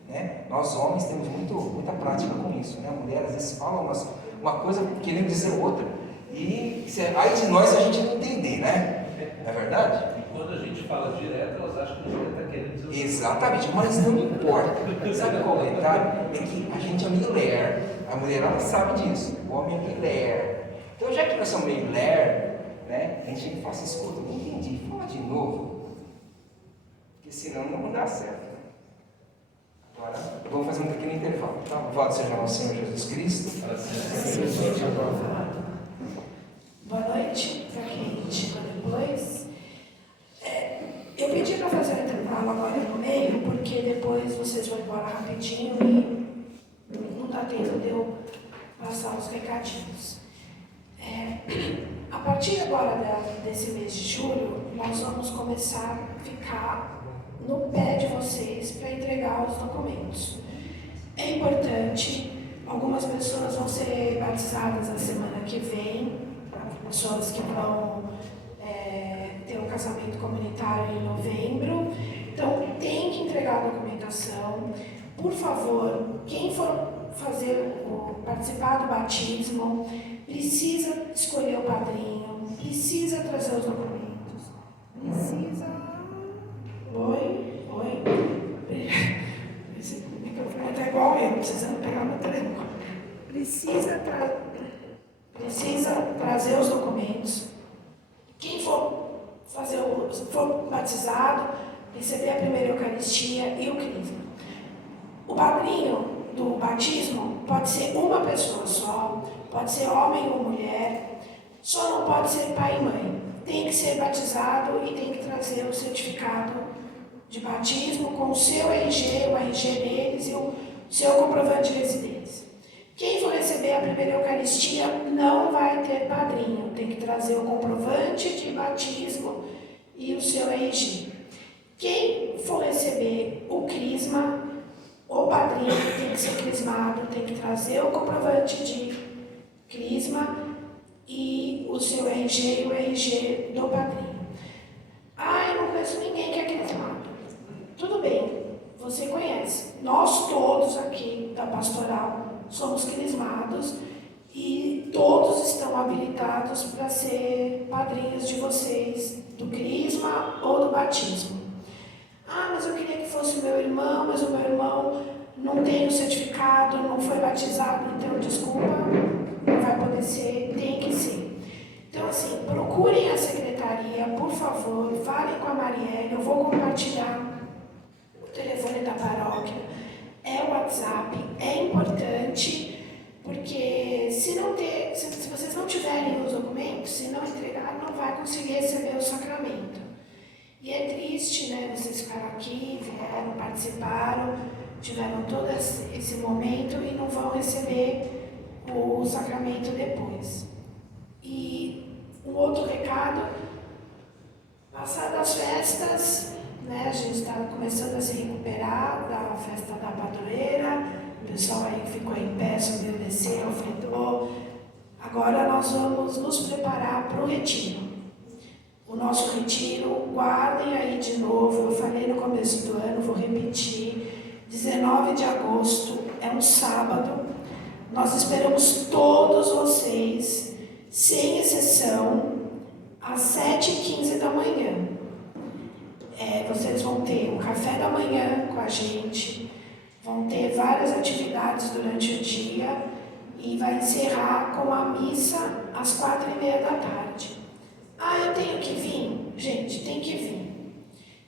né? Nós homens temos muita prática com isso, né? A mulher às vezes fala uma coisa querendo dizer outra. E aí de nós a gente não entender, né? Não é verdade? E quando a gente fala direto, elas acham que a gente está querendo dizer. Exatamente, mas não importa. Sabe qual é o detalhe? É que a gente é meio ler. A mulherada sabe disso. O homem é meio ler. Então, já que nós somos meio ler, né? A gente fala assim, escuta, não entendi, fala de novo. Porque senão não dá certo. Agora, vamos fazer um pequeno intervalo, tá? Louvado seja nosso Senhor Jesus Cristo. Boa noite para quem chegou depois. Eu pedi para fazer um intervalo agora no meio, porque depois vocês vão embora rapidinho e não dá tempo de eu passar os recadinhos. A partir agora desse mês de julho, nós vamos começar a ficar no pé de vocês para entregar os documentos. É importante, algumas pessoas vão ser batizadas na semana que vem, pessoas que vão ter um casamento comunitário em novembro, então tem que entregar a documentação. Por favor, quem for participar do batismo, precisa escolher o padrinho, precisa trazer os documentos, precisa... Oi? Esse microfone está igual eu, precisando pegar meu telefone. Precisa trazer os documentos. Quem for batizado, receber a primeira Eucaristia e o Crisma. O padrinho do batismo pode ser uma pessoa só, pode ser homem ou mulher, só não pode ser pai e mãe. Tem que ser batizado e tem que trazer o certificado de batismo com o seu RG, o RG deles e o seu comprovante de residência. Quem for receber a primeira Eucaristia não vai ter padrinho, tem que trazer o comprovante de batismo e o seu RG. Quem for receber o Crisma, o padrinho tem que ser crismado, tem que trazer o comprovante de Crisma e o seu RG e o RG do padrinho. Eu não conheço ninguém que é crismado. Tudo bem, você conhece. Nós todos aqui da pastoral somos crismados e todos estão habilitados para ser padrinhos de vocês, do crisma ou do batismo. Mas eu queria que fosse o meu irmão, mas o meu irmão não tem o certificado, não foi batizado, então desculpa, não vai poder ser, tem que ser. Então assim, procurem a secretaria, por favor, falem com a Marielle, eu vou compartilhar o telefone da paróquia. É o WhatsApp, é importante, porque se vocês não tiverem os documentos, se não entregar, não vai conseguir receber o sacramento. E é triste, né, vocês ficaram aqui, vieram, participaram, tiveram todo esse momento e não vão receber o sacramento depois. E um outro recado, passadas as festas, né, a gente está começando a se recuperar da festa da padroeira, o pessoal aí ficou em pé, subiu, desceu, fritou. Agora nós vamos nos preparar para o retiro. O nosso retiro, guardem aí de novo, eu falei no começo do ano, vou repetir, 19 de agosto, é um sábado, nós esperamos todos vocês, sem exceção, às 7h15 da manhã. Vocês vão ter um café da manhã com a gente, vão ter várias atividades durante o dia e vai encerrar com a missa às 4h30 da tarde. Eu tenho que vir? Gente, tem que vir.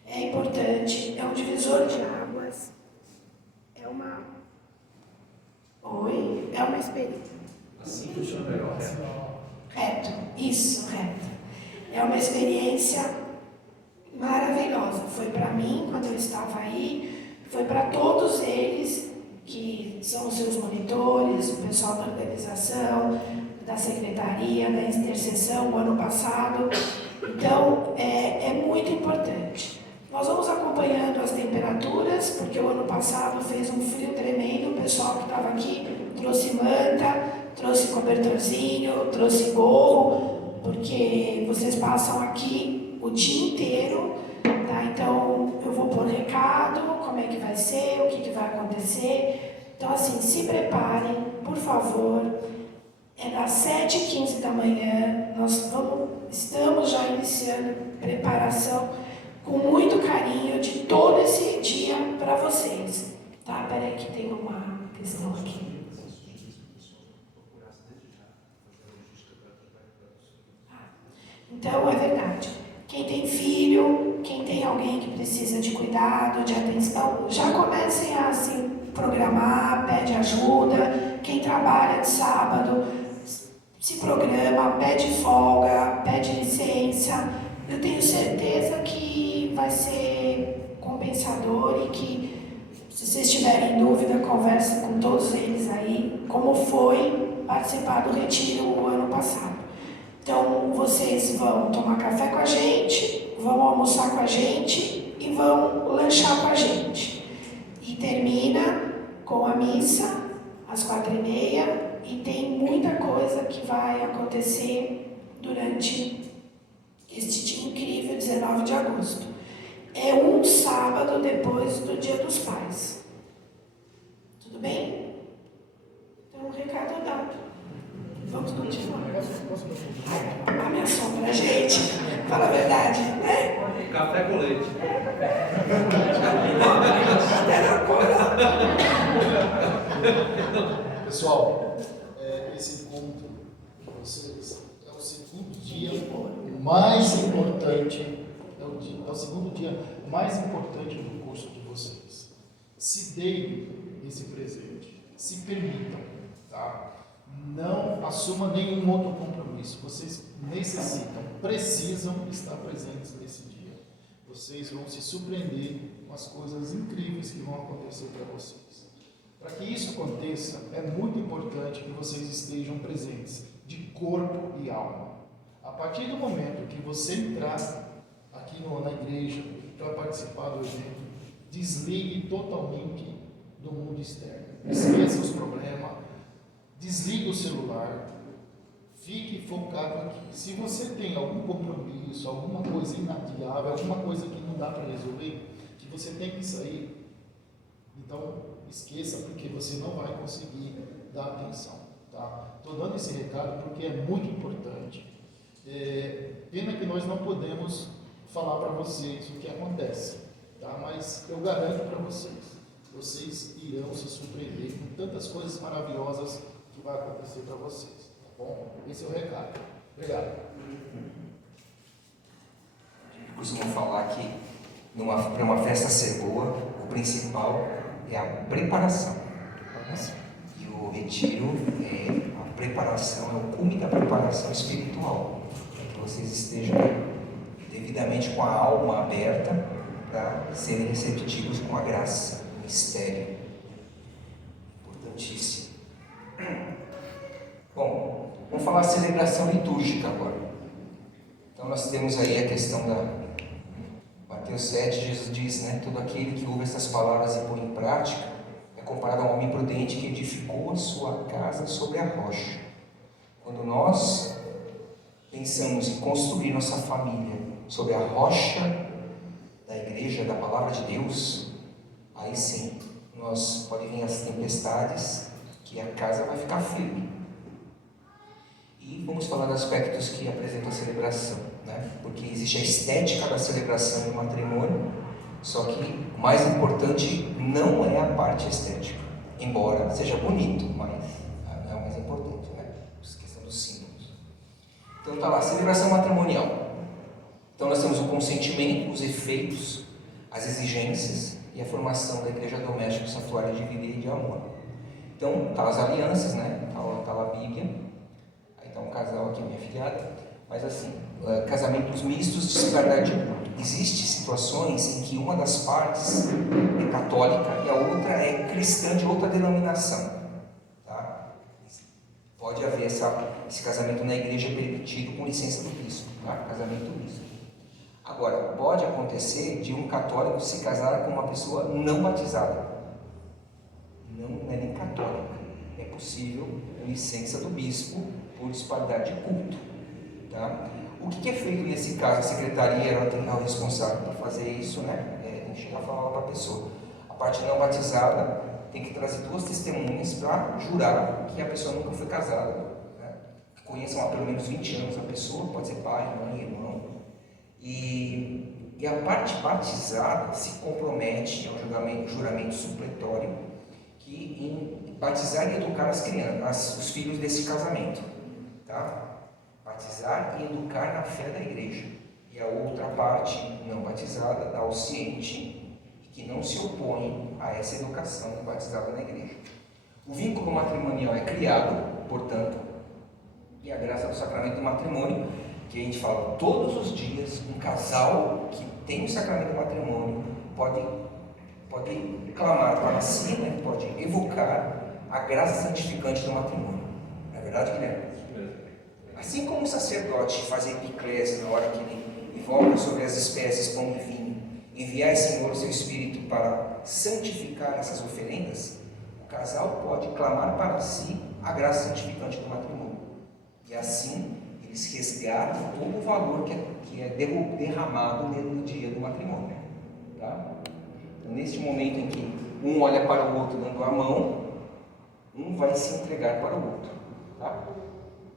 É importante, é um divisor de águas, é uma experiência. Assim funciona melhor, Reto, isso, reto. É uma experiência maravilhosa. Foi para mim, quando eu estava aí, foi para todos eles, que são os seus monitores, o pessoal da organização, da secretaria, da intercessão, o ano passado. Então, é muito importante. Nós vamos acompanhando as temperaturas, porque o ano passado fez um frio tremendo, o pessoal que estava aqui trouxe manta, trouxe cobertorzinho, trouxe gorro, porque vocês passam aqui o dia inteiro, tá? Então, eu vou pôr recado, como é que vai ser, o que vai acontecer. Então, assim, se preparem, por favor. É das 7h15 da manhã, estamos já iniciando preparação com muito carinho de todo esse dia para vocês. Tá? Peraí que tem uma questão aqui. Então, é verdade. Quem tem filho, quem tem alguém que precisa de cuidado, de atenção, já comecem as se programar, pede ajuda. Quem trabalha de sábado se programa, pede folga, pede licença. Eu tenho certeza que vai ser compensador e que, se vocês tiverem dúvida, conversa com todos eles aí, como foi participar do retiro o ano passado. Então, vocês vão tomar café com a gente, vão almoçar com a gente e vão lanchar com a gente. E termina com a missa às 4h30 e tem muita coisa que vai acontecer durante este dia incrível, 19 de agosto. É um sábado depois do Dia dos Pais. Tudo bem? Então, o recado é dado. Vamos continuar. Ameaçou pra gente. Fala a verdade, né? Café com leite. Pessoal, esse encontro de vocês é o segundo dia mais importante, é o segundo dia mais importante do curso de vocês. Se deem esse presente, se permitam, tá? Não assuma nenhum outro compromisso. Vocês necessitam, precisam estar presentes nesse dia. Vocês vão se surpreender com as coisas incríveis que vão acontecer para vocês. Para que isso aconteça, é muito importante que vocês estejam presentes, de corpo e alma. A partir do momento que você entrar aqui na igreja para participar do evento, desligue totalmente do mundo externo. Esqueça os problemas, desligue o celular, fique focado aqui. Se você tem algum compromisso, alguma coisa inadiável, alguma coisa que não dá para resolver, que você tem que sair, então esqueça, porque você não vai conseguir dar atenção. Tá? Estou dando esse recado porque é muito importante. Pena que nós não podemos falar para vocês o que acontece, tá? Mas eu garanto para vocês irão se surpreender com tantas coisas maravilhosas que vai acontecer para vocês, tá bom? Esse é o recado. Obrigado. Eu costumo falar que para uma festa ser boa, o principal é a preparação. E o retiro a preparação, é o cume da preparação espiritual. É que vocês estejam devidamente com a alma aberta para serem receptivos com a graça, o mistério. Importantíssimo. Bom, vamos falar de celebração litúrgica agora. Então nós temos aí a questão da Mateus 7, Jesus diz, né? Todo aquele que ouve essas palavras e põe em prática é comparado a um homem prudente que edificou a sua casa sobre a rocha. Quando nós pensamos em construir nossa família sobre a rocha da igreja, da palavra de Deus, aí sim, podem vir as tempestades, que a casa vai ficar firme. E vamos falar dos aspectos que apresentam a celebração, né? Porque existe a estética da celebração do matrimônio, só que o mais importante não é a parte estética, embora seja bonito, mas não é o mais importante, né? A questão dos símbolos. Então tá lá, celebração matrimonial. Então nós temos o consentimento, os efeitos, as exigências e a formação da igreja doméstica, santuário de vida e de amor. Então tá as alianças, né? Tá lá a Bíblia. Aí tá um casal aqui, minha filhada. Mas assim, casamentos mistos de similaridade de culto. Existem situações em que uma das partes é católica e a outra é cristã de outra denominação. Tá? Pode haver esse casamento na igreja permitido com licença do bispo, tá? Casamento misto. Agora, pode acontecer de um católico se casar com uma pessoa não batizada. Não é nem católica. É possível licença do bispo por disparidade de culto. Tá? O que é feito nesse caso? A secretaria ela tem o responsável para fazer isso, né? Tem que chegar a falar para a pessoa. A parte não batizada tem que trazer 2 testemunhas para jurar que a pessoa nunca foi casada, né? Que conheçam há pelo menos 20 anos a pessoa, pode ser pai, mãe, irmão. E a parte batizada se compromete ao juramento supletório que em batizar e educar as crianças, os filhos desse casamento, tá? Batizar e educar na fé da igreja. E a outra parte não batizada dá o ciente que não se opõem a essa educação batizada na igreja. O vínculo matrimonial é criado, portanto, e a graça do sacramento do matrimônio, que a gente fala todos os dias, um casal que tem o sacramento do matrimônio pode clamar para si, né? Pode evocar a graça santificante do matrimônio. Não é verdade, Guilherme? Assim como o sacerdote faz a epiclese na hora que ele invoca sobre as espécies pão e vinho, enviai, Senhor, o seu Espírito para santificar essas oferendas, o casal pode clamar para si a graça santificante do matrimônio. E assim eles resgatam todo o valor que é derramado no dia do matrimônio. Tá? Então, neste momento em que um olha para o outro dando a mão, um vai se entregar para o outro. Tá?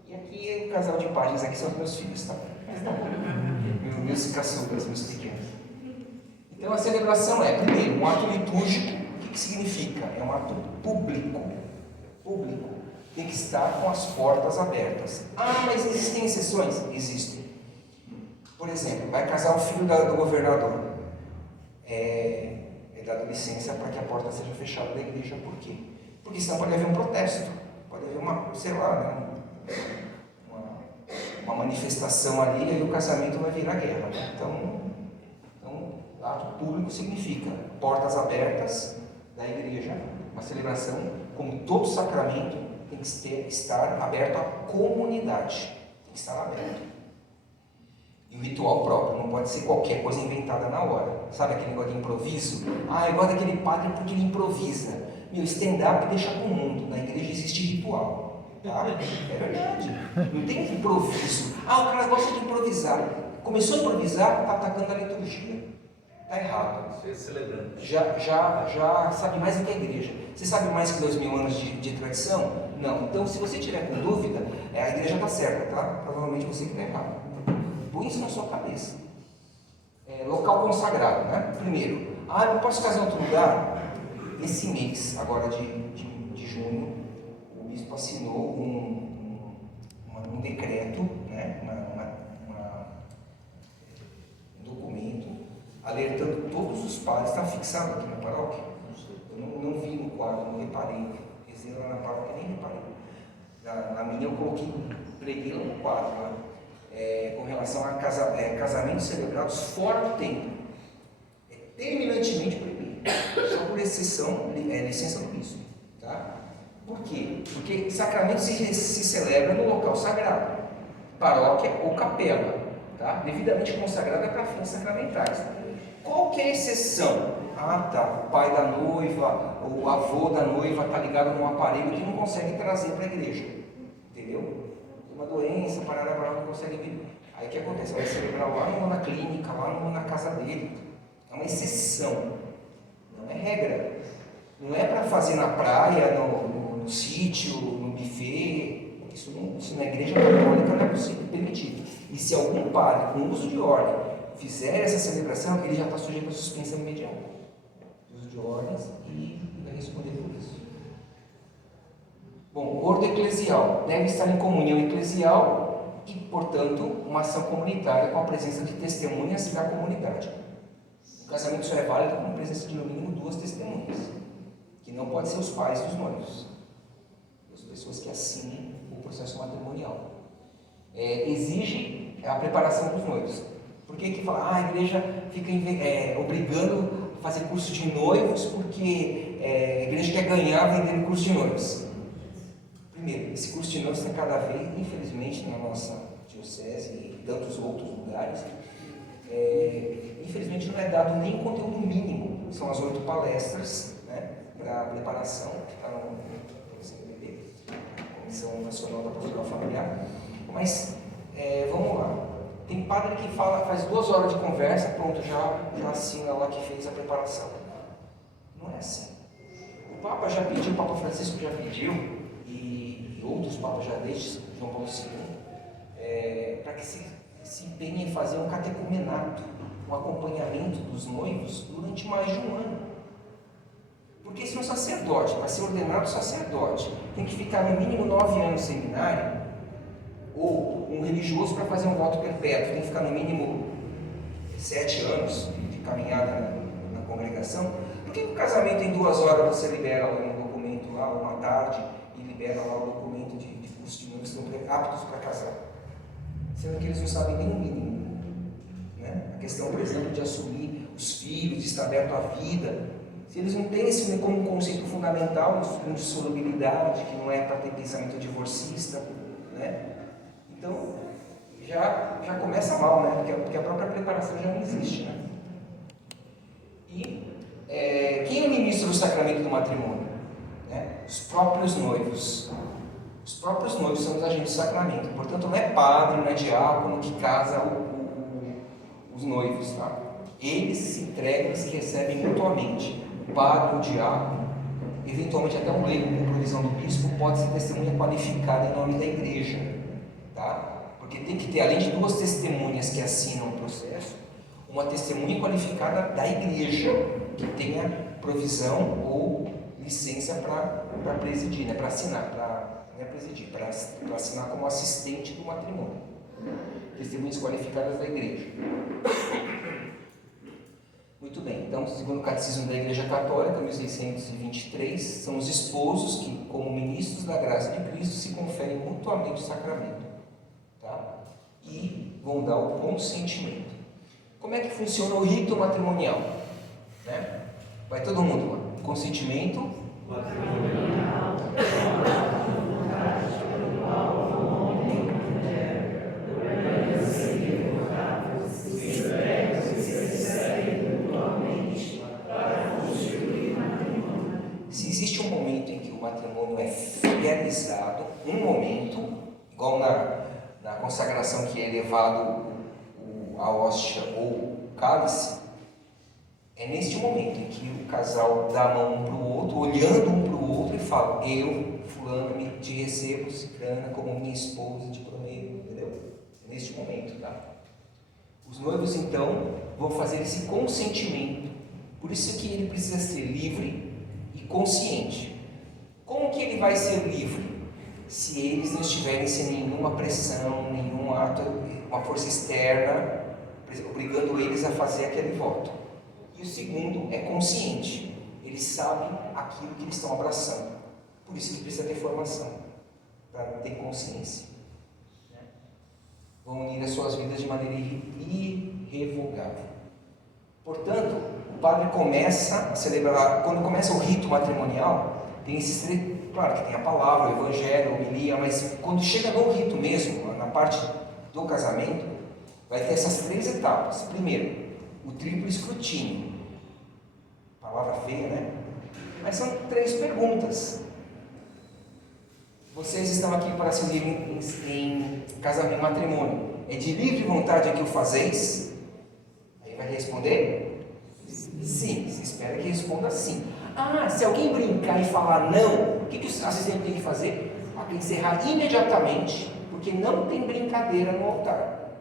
E aqui o casal de páginas aqui são os meus filhos, tá? Meus caçulas, meus pequenos. Então a celebração é, primeiro, um ato litúrgico. O que significa? É um ato público. Público. Tem que estar com as portas abertas. Ah, mas existem exceções? Existem. Por exemplo, vai casar o filho do governador. É dado licença para que a porta seja fechada da igreja. Por quê? Porque senão pode haver um protesto. Pode haver uma manifestação ali e o casamento vai virar guerra. Né? Então, ato público significa portas abertas da igreja, uma celebração, como todo sacramento, tem que estar aberto à comunidade, tem que estar aberto. E o ritual próprio, não pode ser qualquer coisa inventada na hora. Sabe aquele negócio de improviso? Ah, eu gosto daquele padre porque ele improvisa. Meu, stand-up deixa com o mundo, na igreja existe ritual. Tá? É verdade. Não tem improviso. Ah, o cara gosta de improvisar. Começou a improvisar, está atacando a liturgia. Está errado. Já sabe mais do que a igreja. Você sabe mais que 2000 anos de tradição? Não. Então, se você tiver com dúvida, a igreja está certa, tá? Provavelmente você que está errado. Põe isso na sua cabeça. Local consagrado, né? Primeiro, eu não posso casar em outro lugar? Esse mês, agora de junho, o bispo assinou um decreto, né? Um documento, alertando todos os padres. Está fixado aqui na paróquia? Eu não vi no quadro, não reparei. Rezei lá na paróquia, nem reparei. Na minha eu coloquei, preguei lá no quadro, lá, com relação a casamentos celebrados fora do templo. É terminantemente proibido. Só por exceção, licença do bispo. Tá? Por quê? Porque sacramento se celebra no local sagrado, paróquia ou capela, tá? Devidamente consagrada para fins sacramentais. Qual que é a exceção? O pai da noiva, o avô da noiva está ligado num aparelho que não consegue trazer para a igreja, entendeu? Uma doença, não consegue vir. Aí o que acontece? Vai celebrar lá na clínica, lá na casa dele. É uma exceção, não é regra. Não é para fazer na praia, no sítio, no buffet. Isso na igreja católica não é possível, permitido. E se algum padre, com uso de ordem, fizer essa celebração, ele já está sujeito a suspensão imediata. Uso de ordens e vai responder por isso. Bom, ordem eclesial. Deve estar em comunhão eclesial e, portanto, uma ação comunitária com a presença de testemunhas da comunidade. O casamento só é válido com a presença de no mínimo 2 testemunhas, que não podem ser os pais dos noivos, as pessoas que assinem o processo matrimonial. Exige a preparação dos noivos. Por que fala, a igreja fica obrigando a fazer curso de noivos porque a igreja quer ganhar vendendo curso de noivos? Primeiro, esse curso de noivos tem cada vez, infelizmente, na nossa diocese e tantos outros lugares, infelizmente não é dado nem conteúdo mínimo. São as 8 palestras, né, para a preparação, que está no CNBB, Comissão Nacional da Pastoral Familiar. Mas, vamos lá. Tem padre que faz 2 horas de conversa, pronto, já assina lá que fez a preparação. Não é assim. O Papa já pediu, o Papa Francisco já pediu, e outros papas já desde João Paulo II, para que se empenhe em fazer um catecumenato, um acompanhamento dos noivos durante mais de um ano. Porque se um sacerdote, para ser ordenado sacerdote, tem que ficar no mínimo 9 anos no seminário, ou um religioso para fazer um voto perpétuo tem que ficar no mínimo 7 anos de caminhada na congregação, por que o casamento em 2 horas você libera lá um documento lá, uma tarde, e libera lá o documento de curso de noivos que estão aptos para casar? Sendo que eles não sabem nem o mínimo. Né? A questão, por exemplo, de assumir os filhos, de estar aberto à vida, se eles não têm isso como um conceito fundamental, indissolubilidade, que não é para ter pensamento divorcista, né? Então, já começa mal, né? Porque a própria preparação já não existe, né? E quem administra o sacramento do matrimônio? Né? Os próprios noivos. Os próprios noivos são os agentes do sacramento. Portanto, não é padre, não é diácono que casa os noivos, tá? Eles se entregam, eles se recebem mutuamente. O padre, o diácono, eventualmente até um leigo com provisão do bispo, pode ser testemunha qualificada em nome da igreja, tá? Porque tem que ter, além de 2 testemunhas que assinam o processo, uma testemunha qualificada da igreja, que tenha provisão ou licença para presidir, né? Para assinar, não é presidir, para assinar como assistente do matrimônio. Testemunhas qualificadas da igreja. Muito bem, então, segundo o Catecismo da Igreja Católica, 1623, são os esposos que, como ministros da graça de Cristo, se conferem mutuamente o sacramento, tá? E vão dar o consentimento. Como é que funciona o rito matrimonial? Né? Vai todo mundo lá. Consentimento matrimonial. Se existe um momento em que o matrimônio é realizado, um momento, igual na consagração que é elevado a hóstia ou o cálice, é neste momento em que o casal dá a mão um para o outro, olhando um para o outro e fala: eu, fulano, te recebo, ciclana, como minha esposa, te prometo, entendeu? É neste momento, tá? Os noivos, então, vão fazer esse consentimento. Por isso que ele precisa ser livre e consciente. Como que ele vai ser livre? Se eles não estiverem sem nenhuma pressão, nenhum ato, uma força externa, obrigando eles a fazer aquele voto. E o segundo é consciente. Eles sabem aquilo que eles estão abraçando. Por isso que precisa ter formação, para ter consciência. Vão unir as suas vidas de maneira irrevogável. Portanto, o padre começa a celebrar, quando começa o rito matrimonial, tem esses três, claro que tem a palavra, o evangelho, a homilia, mas quando chega no rito mesmo, na parte do casamento, vai ter essas 3 etapas. Primeiro, o triplo escrutínio. Palavra feia, né? Mas são 3 perguntas. Vocês estão aqui para se unir em casamento, em matrimônio. É de livre vontade que o fazeis? Aí vai responder? Sim. Se espera que responda sim. Se alguém brincar e falar não, o que o assistente tem que fazer? Tem que encerrar imediatamente, porque não tem brincadeira no altar.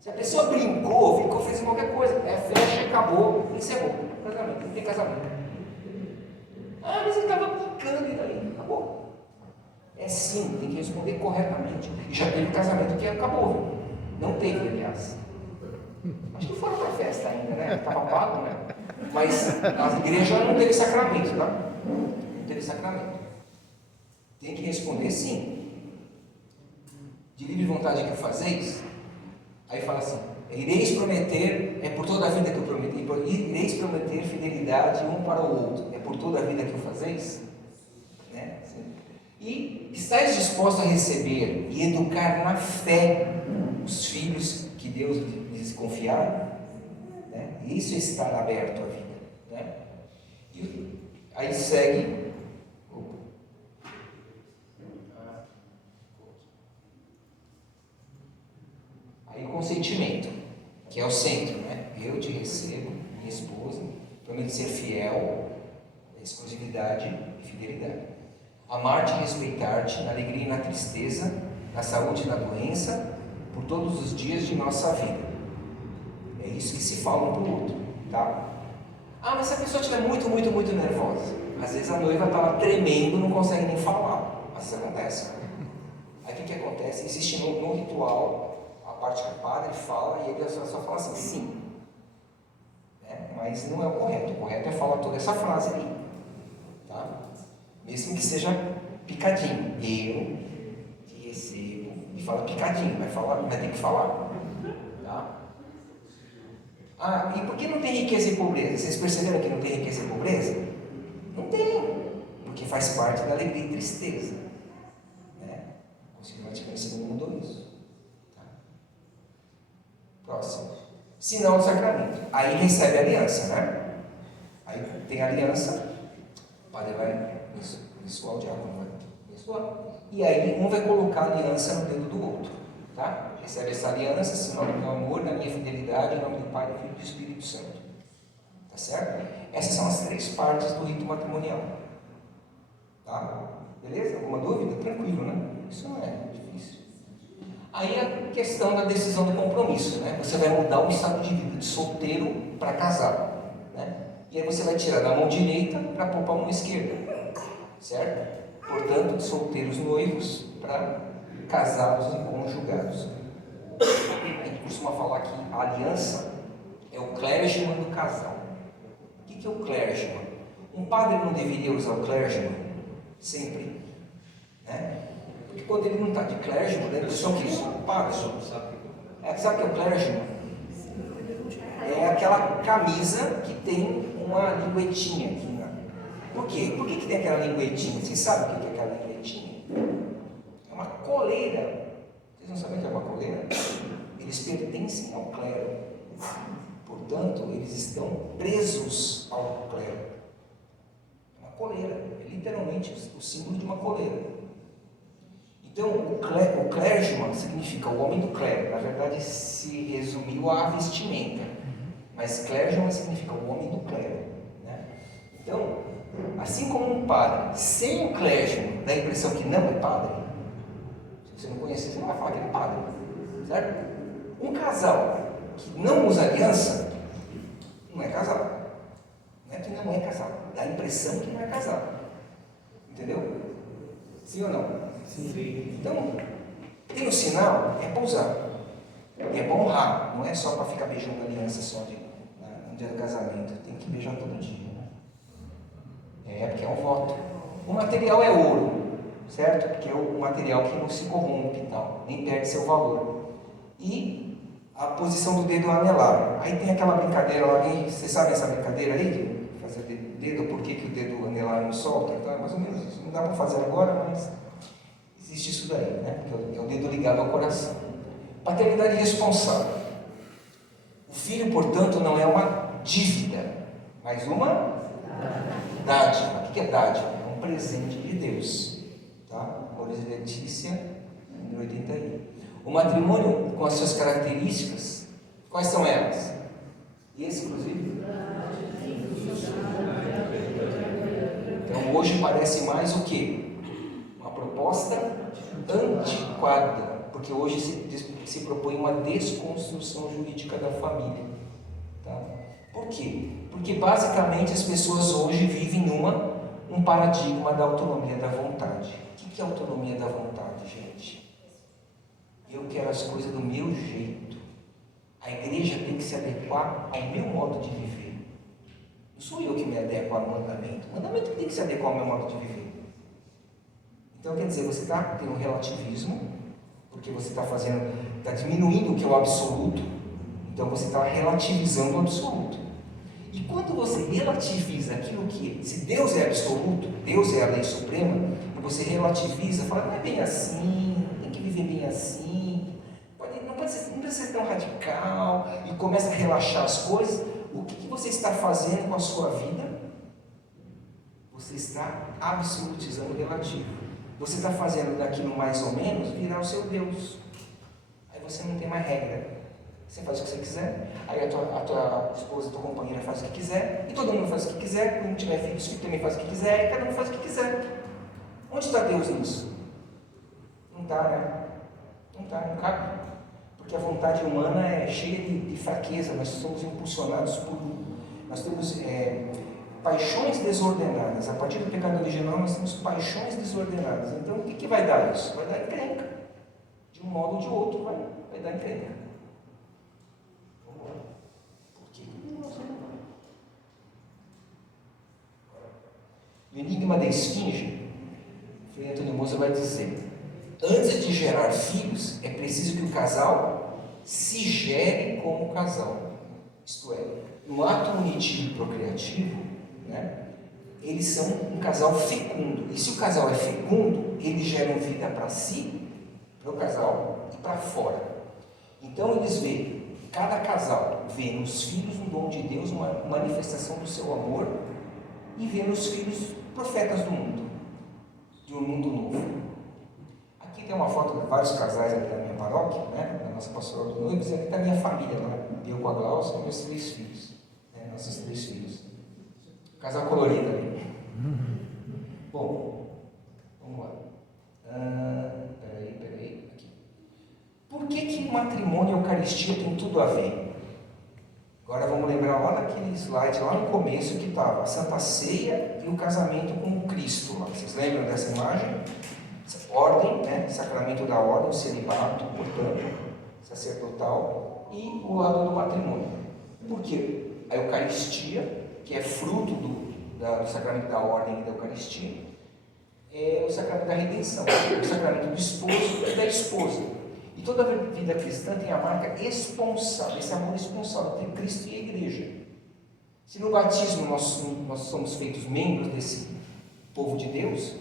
Se a pessoa brincou, fez qualquer coisa, fecha, acabou, encerrou. Casamento, não tem casamento. Mas ele estava brincando e daí? Acabou. É sim, tem que responder corretamente. E já teve casamento que acabou, viu? Não teve, aliás. Acho que foram para a festa ainda, né? Estava pago, né? Mas a igreja não teve sacramento, tá? Não teve sacramento. Tem que responder sim. De livre vontade que o fazeis? Aí fala assim: ireis prometer, é por toda a vida que eu prometi, ireis prometer fidelidade um para o outro, é por toda a vida que o fazeis? Né? E estáis dispostos a receber e educar na fé os filhos que Deus lhes confiar? Né? Isso é estar aberto à vida. Né? E aí segue. Aí o consentimento, que é o centro, né? Eu te recebo, minha esposa, prometo ser fiel, exclusividade e fidelidade. Amar-te e respeitar-te na alegria e na tristeza, na saúde e na doença, por todos os dias de nossa vida. É isso que se fala um para o outro, tá? Mas se a pessoa estiver muito nervosa, às vezes a noiva está lá tremendo, não consegue nem falar, mas isso acontece. Aí o que acontece? Existe no ritual a parte que o padre fala e ele só fala assim, sim. Mas não é o correto. O correto é falar toda essa frase ali. Tá? Mesmo que seja picadinho. Eu te recebo. E fala picadinho, vai ter que falar. Tá? Ah, e por que não tem riqueza e pobreza? Vocês perceberam que não tem riqueza e pobreza? Não tem. Porque faz parte da alegria e tristeza. Né? Consequentemente, você não mudou isso. Tá? Próximo. Sinal do sacramento. Aí recebe a aliança, né? Aí tem a aliança, o padre vai mensuar, o diácono vai mensuar. E aí um vai colocar a aliança no dedo do outro. Tá? Recebe essa aliança, sinal do meu amor, da minha fidelidade, em nome do Pai, do Filho e do Espírito Santo. Tá certo? Essas são as 3 partes do rito matrimonial. Tá? Beleza? Alguma dúvida? Tranquilo, né? Isso não é difícil. Aí a questão da decisão do compromisso, né? Você vai mudar o estado de vida de solteiro para casado, né? E aí você vai tirar da mão direita para pôr para a mão esquerda, certo? Portanto, de solteiros noivos para casados e conjugados. A gente costuma falar que a aliança é o clergyman do casal. O que é o clergyman? Um padre não deveria usar o clergyman sempre, né? Porque quando ele não está de clergyman, ele só que isso padre. Sabe o que é o clergyman? É aquela camisa que tem uma linguetinha aqui, né? Por quê? Por que tem aquela linguetinha? Vocês sabem o que é aquela linguetinha? É uma coleira. Vocês não sabem o que é uma coleira? Eles pertencem ao clero. Portanto, eles estão presos ao clero. É uma coleira. É literalmente o símbolo de uma coleira. Então, o clergyman significa o homem do clero. Na verdade, se resumiu à vestimenta. Mas clergyman significa o homem do clero. Né? Então, assim como um padre, sem o clergyman, dá a impressão que não é padre. Se você não conhecer, você não vai falar que ele é padre. Certo? Um casal que não usa aliança, não é casado. Não é que não é casado. Dá a impressão que não é casado. Entendeu? Sim ou não? Sim. Então, tem o sinal, é para usar. É para honrar. Não é só para ficar beijando a aliança só no dia do casamento. Tem que beijar todo dia. Né? Porque é um voto. O material é ouro, certo? Porque é o material que não se corrompe e tal, nem perde seu valor. E a posição do dedo anelar. Aí tem aquela brincadeira lá, vocês sabem essa brincadeira aí? De fazer dedo, por que o dedo anelar não solta? Então é mais ou menos isso. Não dá para fazer agora, mas existe isso daí, né? Porque é o dedo ligado ao coração. Paternidade responsável. O filho, portanto, não é uma dívida, mas uma dádiva. O que é dádiva? É um presente de Deus. Tá? Maurício Letícia, número 81. O matrimônio, com as suas características, quais são elas? Exclusivo. Então, hoje parece mais o quê? Uma proposta antiquada, porque hoje se propõe uma desconstrução jurídica da família. Tá? Por quê? Porque basicamente as pessoas hoje vivem um paradigma da autonomia da vontade. O que é autonomia da vontade, gente? Eu quero as coisas do meu jeito. A igreja tem que se adequar ao meu modo de viver. Não sou eu que me adequo ao mandamento. O mandamento tem que se adequar ao meu modo de viver. Então, quer dizer, você está tendo um relativismo, porque você está diminuindo o que é o absoluto, então você está relativizando o absoluto. E quando você relativiza aquilo que, se Deus é absoluto, Deus é a lei suprema, e você relativiza, fala, não é bem assim, tem que viver bem assim, não precisa ser tão radical, e começa a relaxar as coisas, o que você está fazendo com a sua vida? Você está absolutizando o relativo. Você está fazendo daquilo mais ou menos virar o seu Deus. Aí você não tem mais regra. Você faz o que você quiser, aí a tua esposa, a tua companheira faz o que quiser, e todo mundo faz o que quiser, quando tiver filhos, que também faz o que quiser, e cada um faz o que quiser. Onde está Deus nisso? Não está, né? Não está, não cabe. Porque a vontade humana é cheia de fraqueza, nós somos impulsionados nós temos paixões desordenadas. A partir do pecado original, nós temos paixões desordenadas. Então, o que vai dar isso? Vai dar encrenca. De um modo ou de outro, vai dar encrenca. Vamos lá. Por que? No Enigma da Esfinge, Frei Antônio Moser vai dizer: antes de gerar filhos, é preciso que o casal se gere como casal. Isto é, no ato unitivo e procriativo, né, eles são um casal fecundo. E se o casal é fecundo, eles geram vida para si, para o casal e para fora. Então eles veem, cada casal vê nos filhos um dom de Deus, uma manifestação do seu amor, e vê nos filhos profetas do mundo, de um mundo novo. Aqui tem uma foto de vários casais aqui da minha paróquia, né, da nossa pastoral de noivos, e aqui está a minha família, né, eu com a Glaucia e meus 3 filhos, né, nossos 3 filhos. Casal colorido ali. Bom, vamos lá. Peraí. Aqui. Por que o matrimônio e a Eucaristia tem tudo a ver? Agora vamos lembrar lá daquele slide, lá no começo, que estava a Santa Ceia e o casamento com Cristo. Lá. Vocês lembram dessa imagem? Ordem, né? Sacramento da ordem, o celibato, portanto, sacerdotal, e o lado do matrimônio. Por quê? A Eucaristia, que é fruto do sacramento da ordem e da Eucaristia, é o sacramento da redenção, o sacramento do esposo e da esposa. E toda a vida cristã tem a marca esponsal, esse amor esponsal entre Cristo e a Igreja. Se no batismo nós somos feitos membros desse povo de Deus,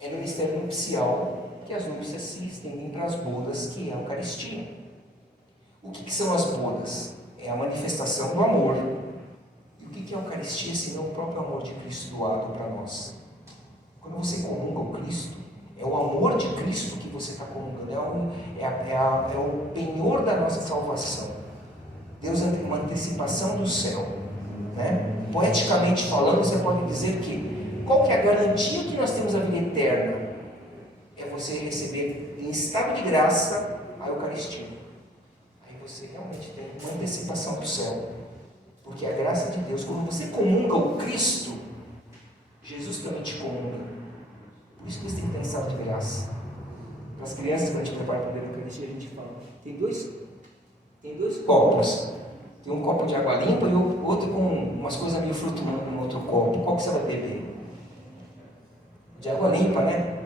é no mistério nupcial que as núpcias se estendem para as bodas, que é a Eucaristia. O que são as bodas? É a manifestação do amor. E o que é a Eucaristia, senão o próprio amor de Cristo doado para nós? Quando você comunga o Cristo, é o amor de Cristo que você está comungando, é o penhor da nossa salvação. Deus é uma antecipação do céu, né? Poeticamente falando, você pode dizer que qual que é a garantia que nós temos a vida eterna? É você receber em estado de graça a Eucaristia. Aí você realmente tem uma antecipação do céu, porque a graça de Deus, quando você comunga o Cristo, Jesus também te comunga. Por isso que você tem que ter estado de graça. Para as crianças, quando a gente prepara para a Eucaristia, a gente fala: tem dois copos. Tem um copo de água limpa e o outro com umas coisas meio flutuando no outro copo. Qual que você vai beber? De água limpa, né?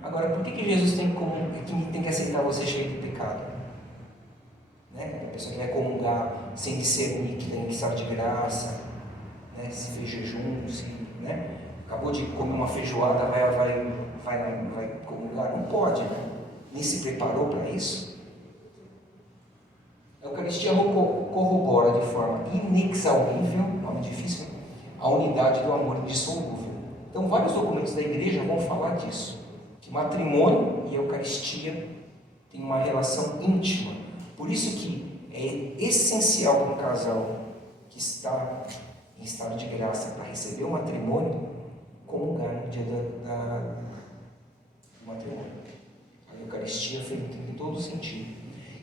Agora, por que Jesus tem que aceitar você cheio de pecado? Né? A pessoa que vai comungar sem discernir que tem que estar de graça, né? Se fez jejum, né? Acabou de comer uma feijoada, vai comungar? Não pode, né? Nem se preparou para isso. A Eucaristia corrobora de forma inexaurível, nome difícil, a unidade do amor indissolúvel. Então, vários documentos da Igreja vão falar disso, que matrimônio e Eucaristia têm uma relação íntima. Por isso que é essencial para um casal que está em estado de graça para receber o matrimônio, comungar no dia do matrimônio. A Eucaristia foi em todo sentido.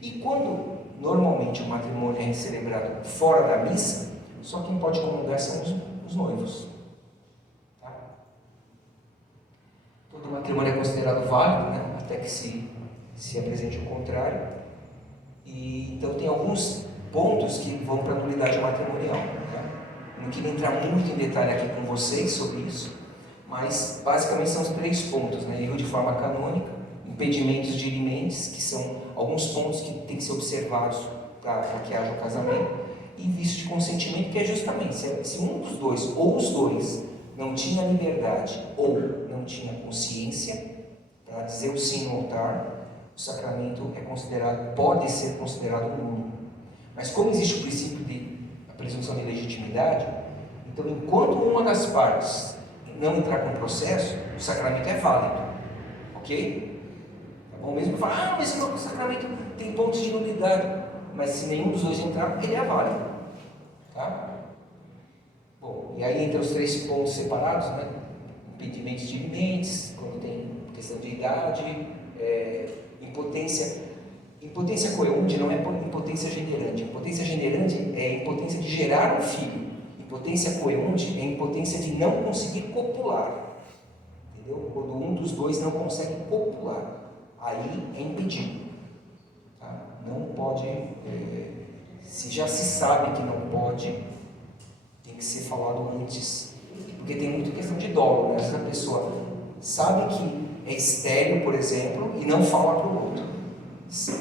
E quando normalmente o matrimônio é celebrado fora da missa, só quem pode comungar são os noivos. Tá? Todo matrimônio é considerado válido, né? Até que se apresente o contrário. E então tem alguns pontos que vão para a nulidade matrimonial. Né? Não queria entrar muito em detalhe aqui com vocês sobre isso, mas basicamente são os 3 pontos, né? Erro de forma canônica, impedimentos dirimentes, que são alguns pontos que têm que ser observados para que haja o casamento, e vício de consentimento, que é justamente se um dos dois, ou os dois, não tinha liberdade ou não tinha consciência para dizer o sim no altar, o sacramento pode ser considerado nulo. Mas como existe o princípio de a presunção de legitimidade, então enquanto uma das partes não entrar com o processo, o sacramento é válido, ok? Tá bom? Mesmo que fale, mas o sacramento tem pontos de nulidade, mas se nenhum dos dois entrar, ele é válido, tá? Bom, e aí entre os 3 pontos separados, né? Impedimentos dirimentes, quando tem questão de idade, impotência coeunde não é impotência generante. Impotência generante é impotência de gerar um filho. Impotência coeunde é impotência de não conseguir copular. Entendeu? Quando um dos dois não consegue copular, aí é impedido. Tá? Não pode, se já se sabe que não pode, tem que ser falado antes. Porque tem muita questão de dolo, né? Às vezes a pessoa sabe que é estéril, por exemplo, e não fala para o outro.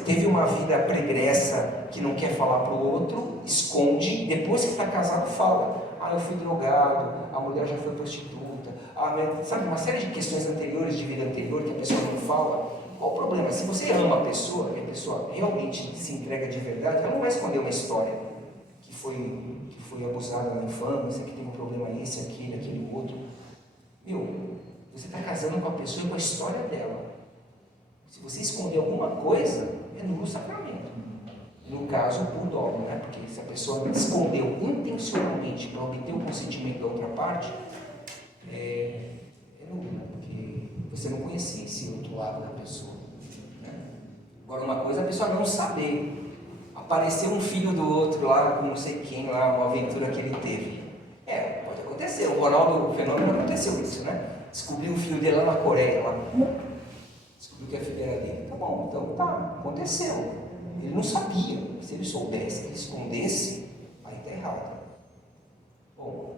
Teve uma vida pregressa que não quer falar para o outro, esconde, depois que está casado fala. Ah, eu fui drogado, a mulher já foi prostituta, sabe, uma série de questões anteriores, de vida anterior, que a pessoa não fala. Qual o problema? Se você ama a pessoa, e a pessoa realmente se entrega de verdade, ela não vai esconder uma história que foi abusada na infância, que tem um problema esse, aquele outro. Você está casando com a pessoa e com a história dela. Se você esconder alguma coisa, é nulo sacramento. No caso, por dolo, né? Porque se a pessoa escondeu intencionalmente para obter o consentimento da outra parte, é nulo, né? Porque você não conhecia esse outro lado da pessoa. Né? Agora, uma coisa é a pessoa não saber. Apareceu um filho do outro lá, com não sei quem lá, uma aventura que ele teve. Pode acontecer. O Ronaldo Fenômeno aconteceu isso, né? Descobriu o filho dele lá na Coreia, lá. Descobriu que a filha era dele. Tá bom, então tá, aconteceu. Ele não sabia. Se ele soubesse, que ele escondesse, aí tá errado. Bom,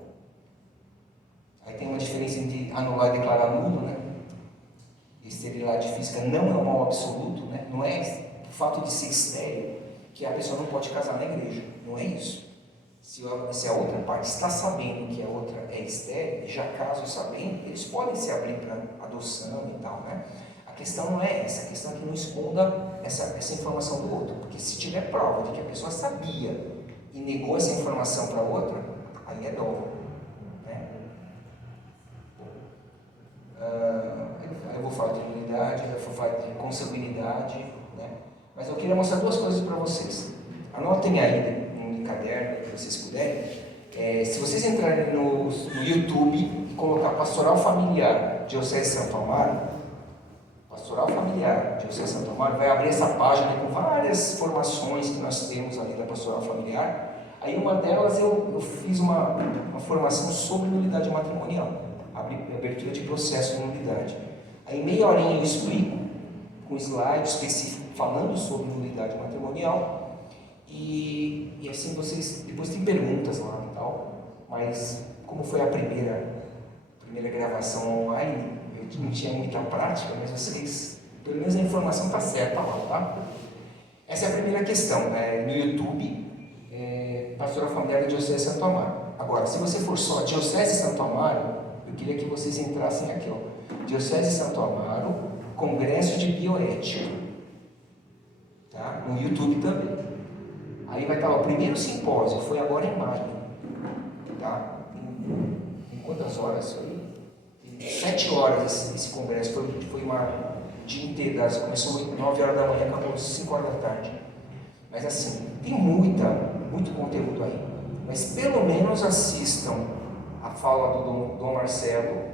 aí tem uma diferença entre anular e declarar nulo, né? Esterilidade física não é um mal absoluto, né? Não é o fato de ser estéril que a pessoa não pode casar na igreja. Não é isso. Se a outra parte está sabendo que a outra é estéril, e já casam sabendo, eles podem se abrir para adoção e tal, né? A questão não é essa, a questão é que não esconda essa informação do outro, porque se tiver prova de que a pessoa sabia e negou essa informação para a outra, aí é dolo, né? Eu vou falar de nulidade, eu vou falar de consanguinidade, né? Mas eu queria mostrar duas coisas para vocês. Anotem aí no caderno, que vocês puderem. Se vocês entrarem no YouTube e colocar Pastoral Familiar Diocese de Santo Amaro, Pastoral Familiar Diocese de Santo Amaro, vai abrir essa página com várias formações que nós temos ali da Pastoral Familiar. Aí uma delas eu fiz uma formação sobre nulidade matrimonial, abertura de processo de nulidade. Aí meia horinha eu explico, com slide específico, falando sobre nulidade matrimonial. E assim vocês, depois tem perguntas lá e tal, mas como foi a primeira gravação online, eu não tinha muita prática, mas vocês, pelo menos a informação está certa lá, tá? Essa é a primeira questão, no YouTube, Pastoral Familiar da Diocese de Santo Amaro. Agora, se você for só Diocese de Santo Amaro, eu queria que vocês entrassem aqui, ó, Diocese de Santo Amaro, Congresso de Bioética, tá? No YouTube também. Aí vai estar lá, o primeiro simpósio, foi agora em maio, tá? Em quantas horas foi? 7 horas esse congresso, foi uma dia inteiro, começou 9 horas da manhã, acabou 5 horas da tarde. Mas assim, tem muito conteúdo aí. Mas pelo menos assistam a fala do Dom Marcelo,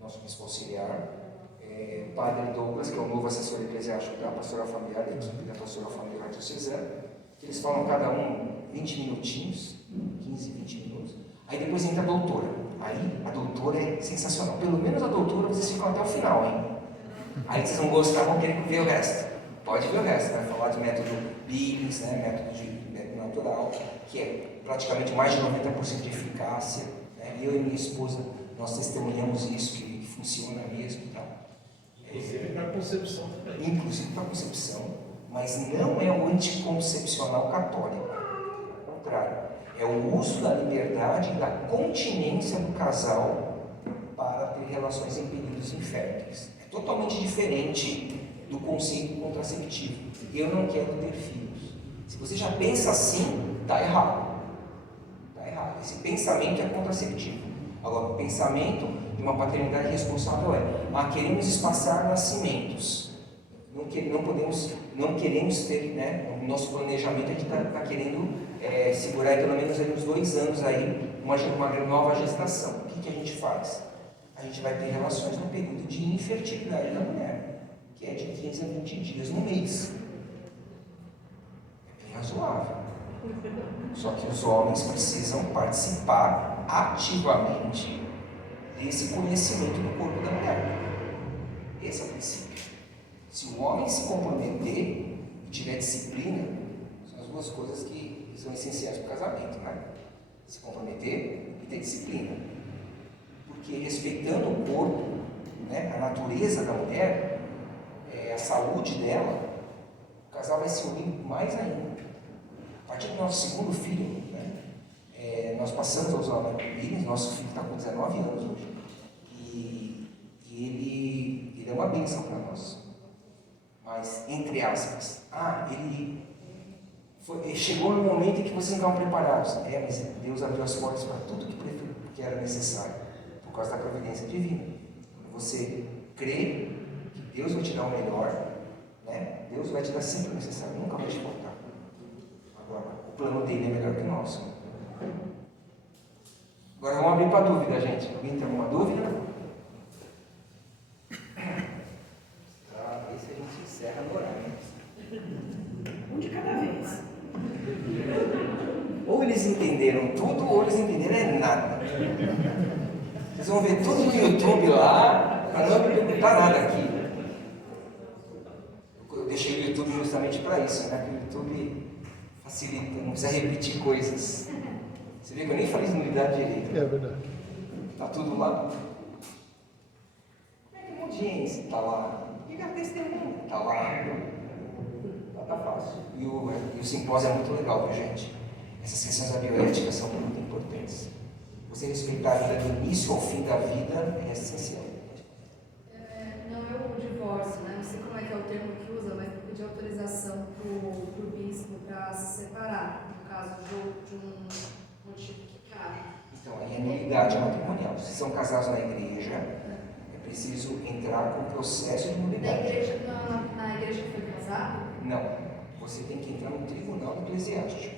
nosso bispo auxiliar, o Padre Douglas, que é o novo assessor eclesiástico da Pastoral Familiar, da equipe da Pastoral Familiar Diocesana, que eles falam cada um 20 minutinhos, 15, 20 minutos. Aí depois entra a doutora. Aí a doutora é sensacional. Pelo menos a doutora vocês ficam até o final, hein? Aí vocês vão gostar, vão querer ver o resto. Pode ver o resto, né? Falar de método Billings, método natural, que é praticamente mais de 90% de eficácia. Né? Eu e minha esposa, nós testemunhamos isso, que funciona mesmo. Tá? Inclusive para a concepção também. Inclusive para a concepção, mas não é o anticoncepcional católico. Ao contrário. É o uso da liberdade e da continência do casal para ter relações em períodos inférteis. É totalmente diferente do conceito contraceptivo. Eu não quero ter filhos. Se você já pensa assim, está errado. Está errado. Esse pensamento é contraceptivo. Agora, o pensamento de uma paternidade responsável queremos espaçar nascimentos. Não queremos ter, né? O nosso planejamento a gente está querendo segurar pelo menos uns 2 anos aí uma nova gestação. O que a gente faz? A gente vai ter relações no período de infertilidade da mulher, que é de 15 a 20 dias no mês. É bem razoável. Só que os homens precisam participar ativamente desse conhecimento do corpo da mulher. Esse é o princípio. Se o homem se comprometer e tiver disciplina, são as duas coisas que são essenciais para o casamento, né? Se comprometer e ter disciplina. porque respeitando o corpo, né, a natureza da mulher, a saúde dela, o casal vai se unir mais ainda. A partir do nosso segundo filho, né, nós passamos a usar o arco-íris, nosso filho está com 19 anos hoje, e ele é uma bênção para nós. Mas, entre aspas, chegou no momento em que vocês não estavam preparados. Mas Deus abriu as portas para tudo que era necessário, por causa da providência divina. Quando você crê que Deus vai te dar o melhor, né, Deus vai te dar sempre o necessário, nunca vai te faltar. Agora, o plano dele é melhor que o nosso. Agora vamos abrir para dúvida, gente. Alguém tem alguma dúvida? Esse a gente encerra no horário. Um de cada vez. Ou eles entenderam tudo, ou eles entenderam nada. Vocês vão ver tudo no YouTube lá, para não me perguntar nada aqui. Eu deixei o YouTube justamente para isso, né? Porque o YouTube facilita, não precisa repetir coisas. Você vê que eu nem falei nulidade direito. É verdade. Está tudo lá. Como é que a audiência está lá? E a testemunha está lá. Tá fácil. E o simpósio é muito legal, viu, gente? Essas questões da bioética são muito importantes. Você respeitar a vida do início ao fim da vida é essencial. Não é o divórcio, né? Não sei como é que é o termo que usa, mas pedir autorização para o bispo para se separar, no caso de um motivo que cabe. Então, aí é nulidade matrimonial. Se são casados na igreja, é preciso entrar com o processo de nulidade. Na igreja que foi casado? Não. Você tem que entrar no tribunal eclesiástico.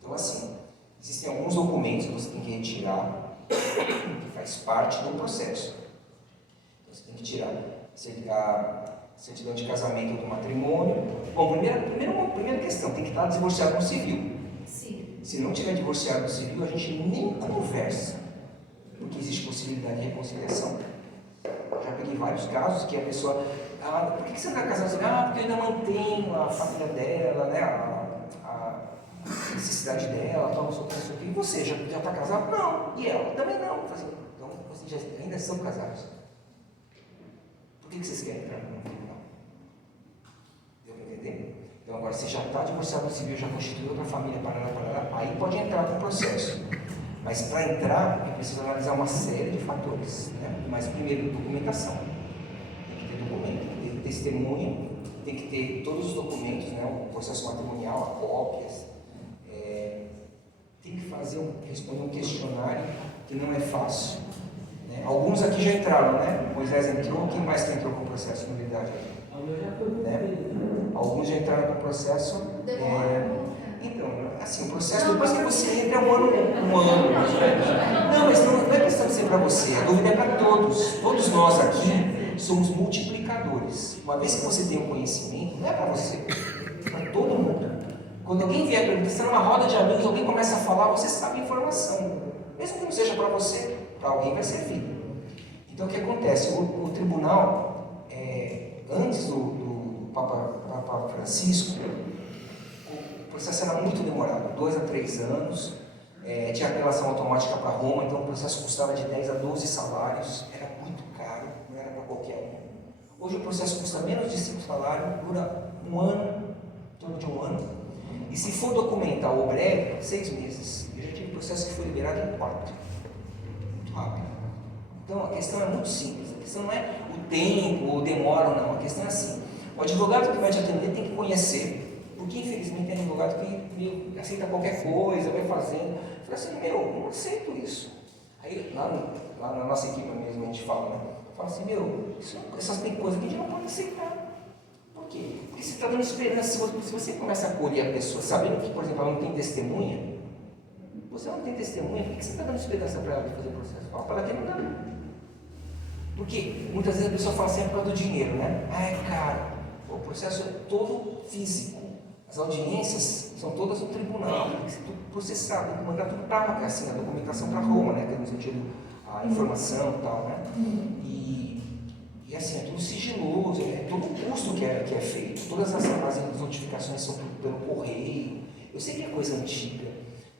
Então, assim, existem alguns documentos que você tem que retirar, que faz parte do processo. Então, você tem que tirar a certidão de casamento do matrimônio. Bom, primeira questão, tem que estar divorciado no civil. Sim. Se não tiver divorciado no civil, a gente nem conversa, porque existe possibilidade de reconciliação. Eu já peguei vários casos que a pessoa... por que você não está casado assim? Porque eu ainda mantenho a família dela, né? A necessidade dela, tal, isso aqui. E você, já está casado? Não. E ela? Também não. Então, vocês ainda são casados. Por que vocês querem entrar no tribunal? Deu para entender? Então, agora, você já está divorciado no civil, já constituiu outra família, aí pode entrar com o processo. Mas para entrar, é preciso analisar uma série de fatores, né? Mas primeiro, documentação. Tem que ter documento, tem que ter testemunho, tem que ter todos os documentos, né? O processo matrimonial, cópias. Tem que responder um questionário que não é fácil. Né? Alguns aqui já entraram, né? Moisés entrou, quem mais que entrou com o processo de nulidade aqui? Né? Alguns já entraram com o processo. Então, assim, o processo, depois que você entra, é um ano mais ou menos. Não, mas não é questão de ser para você, a dúvida é para todos. Todos nós aqui somos multiplicadores. Uma vez que você tem um conhecimento, não é para você, é para todo mundo. Quando alguém vier para você, numa roda de amigos, alguém começa a falar, você sabe a informação. Mesmo que não seja para você, para alguém vai servir. Então, o que acontece? O tribunal, antes do Papa Francisco, o processo era muito demorado, 2 a 3 anos, tinha apelação automática para Roma, então o processo custava de 10 a 12 salários, era muito caro, não era para qualquer um. Hoje o processo custa menos de 5 salários, dura um ano, em torno de um ano, e se for documentar o breve, 6 meses. Eu já tive processo que foi liberado em 4, muito rápido. Então a questão é muito simples, a questão não é o tempo ou demora ou não, a questão é assim, o advogado que vai te atender tem que conhecer, porque infelizmente tem advogado que aceita qualquer coisa, vai fazendo, fala assim, não aceito isso. Aí lá na nossa equipe mesmo a gente fala, assim, essas tem coisas que a gente não pode aceitar. Por quê? Porque você está dando esperança, se você começa a acolher a pessoa, sabendo que, por exemplo, ela não tem testemunha, você não tem testemunha, por que você está dando esperança para ela de fazer o processo? Fala para ela que não dá. Porque muitas vezes a pessoa fala assim, é por causa do dinheiro, né? É caro. O processo é todo físico. As audiências são todas no tribunal, tem que ser tudo processado, tem que mandar tudo para assim, a documentação para Roma, né? Que é no sentido, a informação e tal, né? E assim, é tudo sigiloso, é todo o custo que é feito, todas as notificações são pelo correio. Eu sei que é coisa antiga,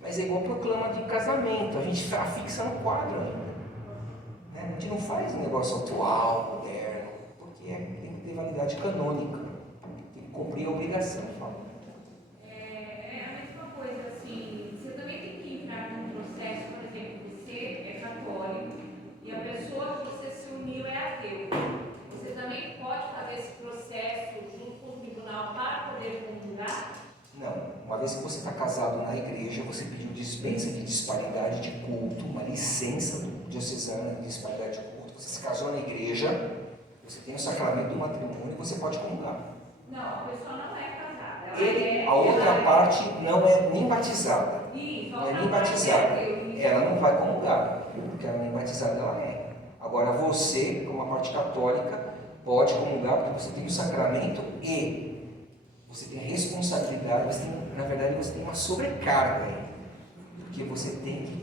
mas é igual proclama de casamento, a gente afixa no quadro ainda. A gente não faz um negócio atual, moderno, porque tem que ter validade canônica, tem que cumprir a obrigação. É a mesma coisa, assim, você também tem que entrar num processo, por exemplo, você é católico e a pessoa que você se uniu é ateu. Você também pode fazer esse processo junto com o tribunal para poder conjugar? Não, uma vez que você está casado na igreja, você pediu dispensa de disparidade de culto, uma licença diocesana de disparidade de culto, você se casou na igreja, você tem o sacramento do matrimônio e você pode comungar. Não, a pessoa não é casada. A outra parte não é nem batizada. Não é nem batizada. Ela não vai comungar, porque ela nem batizada ela é. Agora você, como uma parte católica, pode comungar porque você tem o sacramento e você tem a responsabilidade, na verdade você tem uma sobrecarga aí, porque você tem que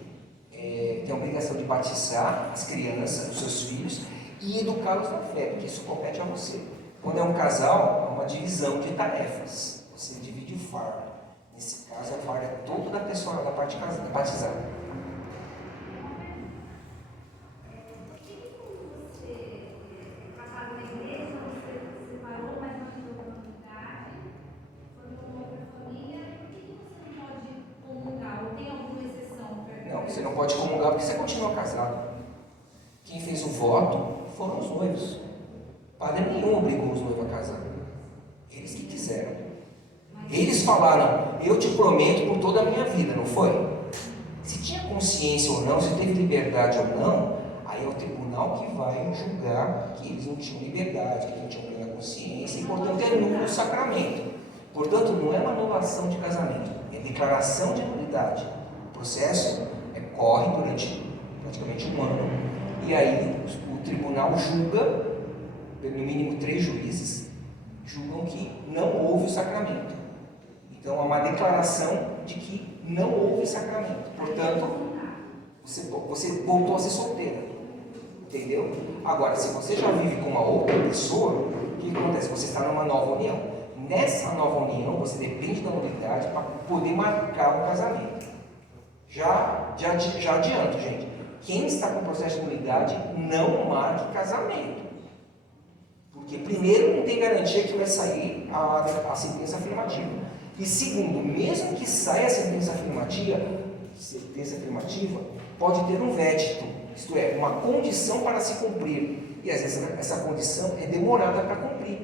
ter a obrigação de batizar as crianças, os seus filhos, e educá-los na fé, porque isso compete a você. Quando é um casal, há uma divisão de tarefas, você divide o fardo. Nesse caso, o fardo é todo da pessoa, da parte batizada. Você não pode comungar porque você continua casado. Quem fez o voto foram os noivos. Padre nenhum obrigou os noivos a casar. Eles que quiseram. Eles falaram, eu te prometo por toda a minha vida, não foi? Se tinha consciência ou não, se teve liberdade ou não, aí é o tribunal que vai julgar que eles não tinham liberdade, que não tinham plena consciência e, portanto, é nulo o sacramento. Portanto, não é uma anulação de casamento, é declaração de nulidade. O processo corre durante praticamente um ano, e aí o tribunal julga, no mínimo 3 juízes, julgam que não houve o sacramento. Então há uma declaração de que não houve sacramento. Portanto, você voltou a ser solteira. Entendeu? Agora, se você já vive com uma outra pessoa, o que acontece? Você está numa nova união. Nessa nova união, você depende da nulidade para poder marcar o casamento. Já adianto, gente. Quem está com processo de nulidade não marque casamento. Porque, primeiro, não tem garantia que vai sair a sentença afirmativa. E, segundo, mesmo que saia a sentença afirmativa, pode ter um védito, isto é, uma condição para se cumprir. E, às vezes, essa condição é demorada para cumprir.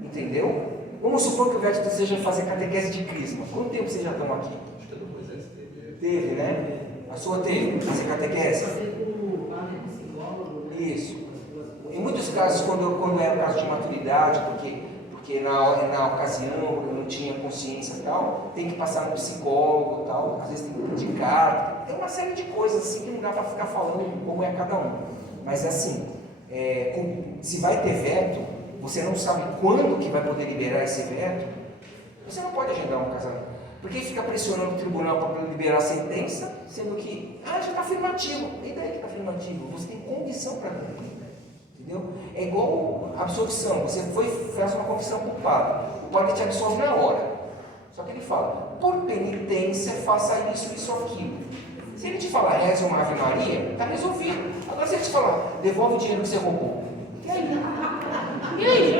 Entendeu? Vamos supor que o védito seja fazer catequese de crisma. Quanto tempo vocês já estão aqui? Teve, né? A sua teve, fazer catequese? Isso. Em muitos casos, quando era o caso de maturidade, porque na ocasião eu não tinha consciência e tal, tem que passar no psicólogo e tal, às vezes tem que pedir carta, tem uma série de coisas assim que não dá para ficar falando como é cada um. Mas assim, se vai ter veto, você não sabe quando que vai poder liberar esse veto, você não pode agendar um casamento. Porque fica pressionando o tribunal para liberar a sentença, sendo que, já está afirmativo. E daí que está afirmativo? Você tem condição para cumprir. Entendeu? É igual a absolvição. Você faz uma confissão para o padre te absolve na hora. Só que ele fala, por penitência, faça isso, aquilo. Se ele te falar, reza uma Ave Maria, está resolvido. Agora, se ele te falar, devolve o dinheiro que você roubou. E aí?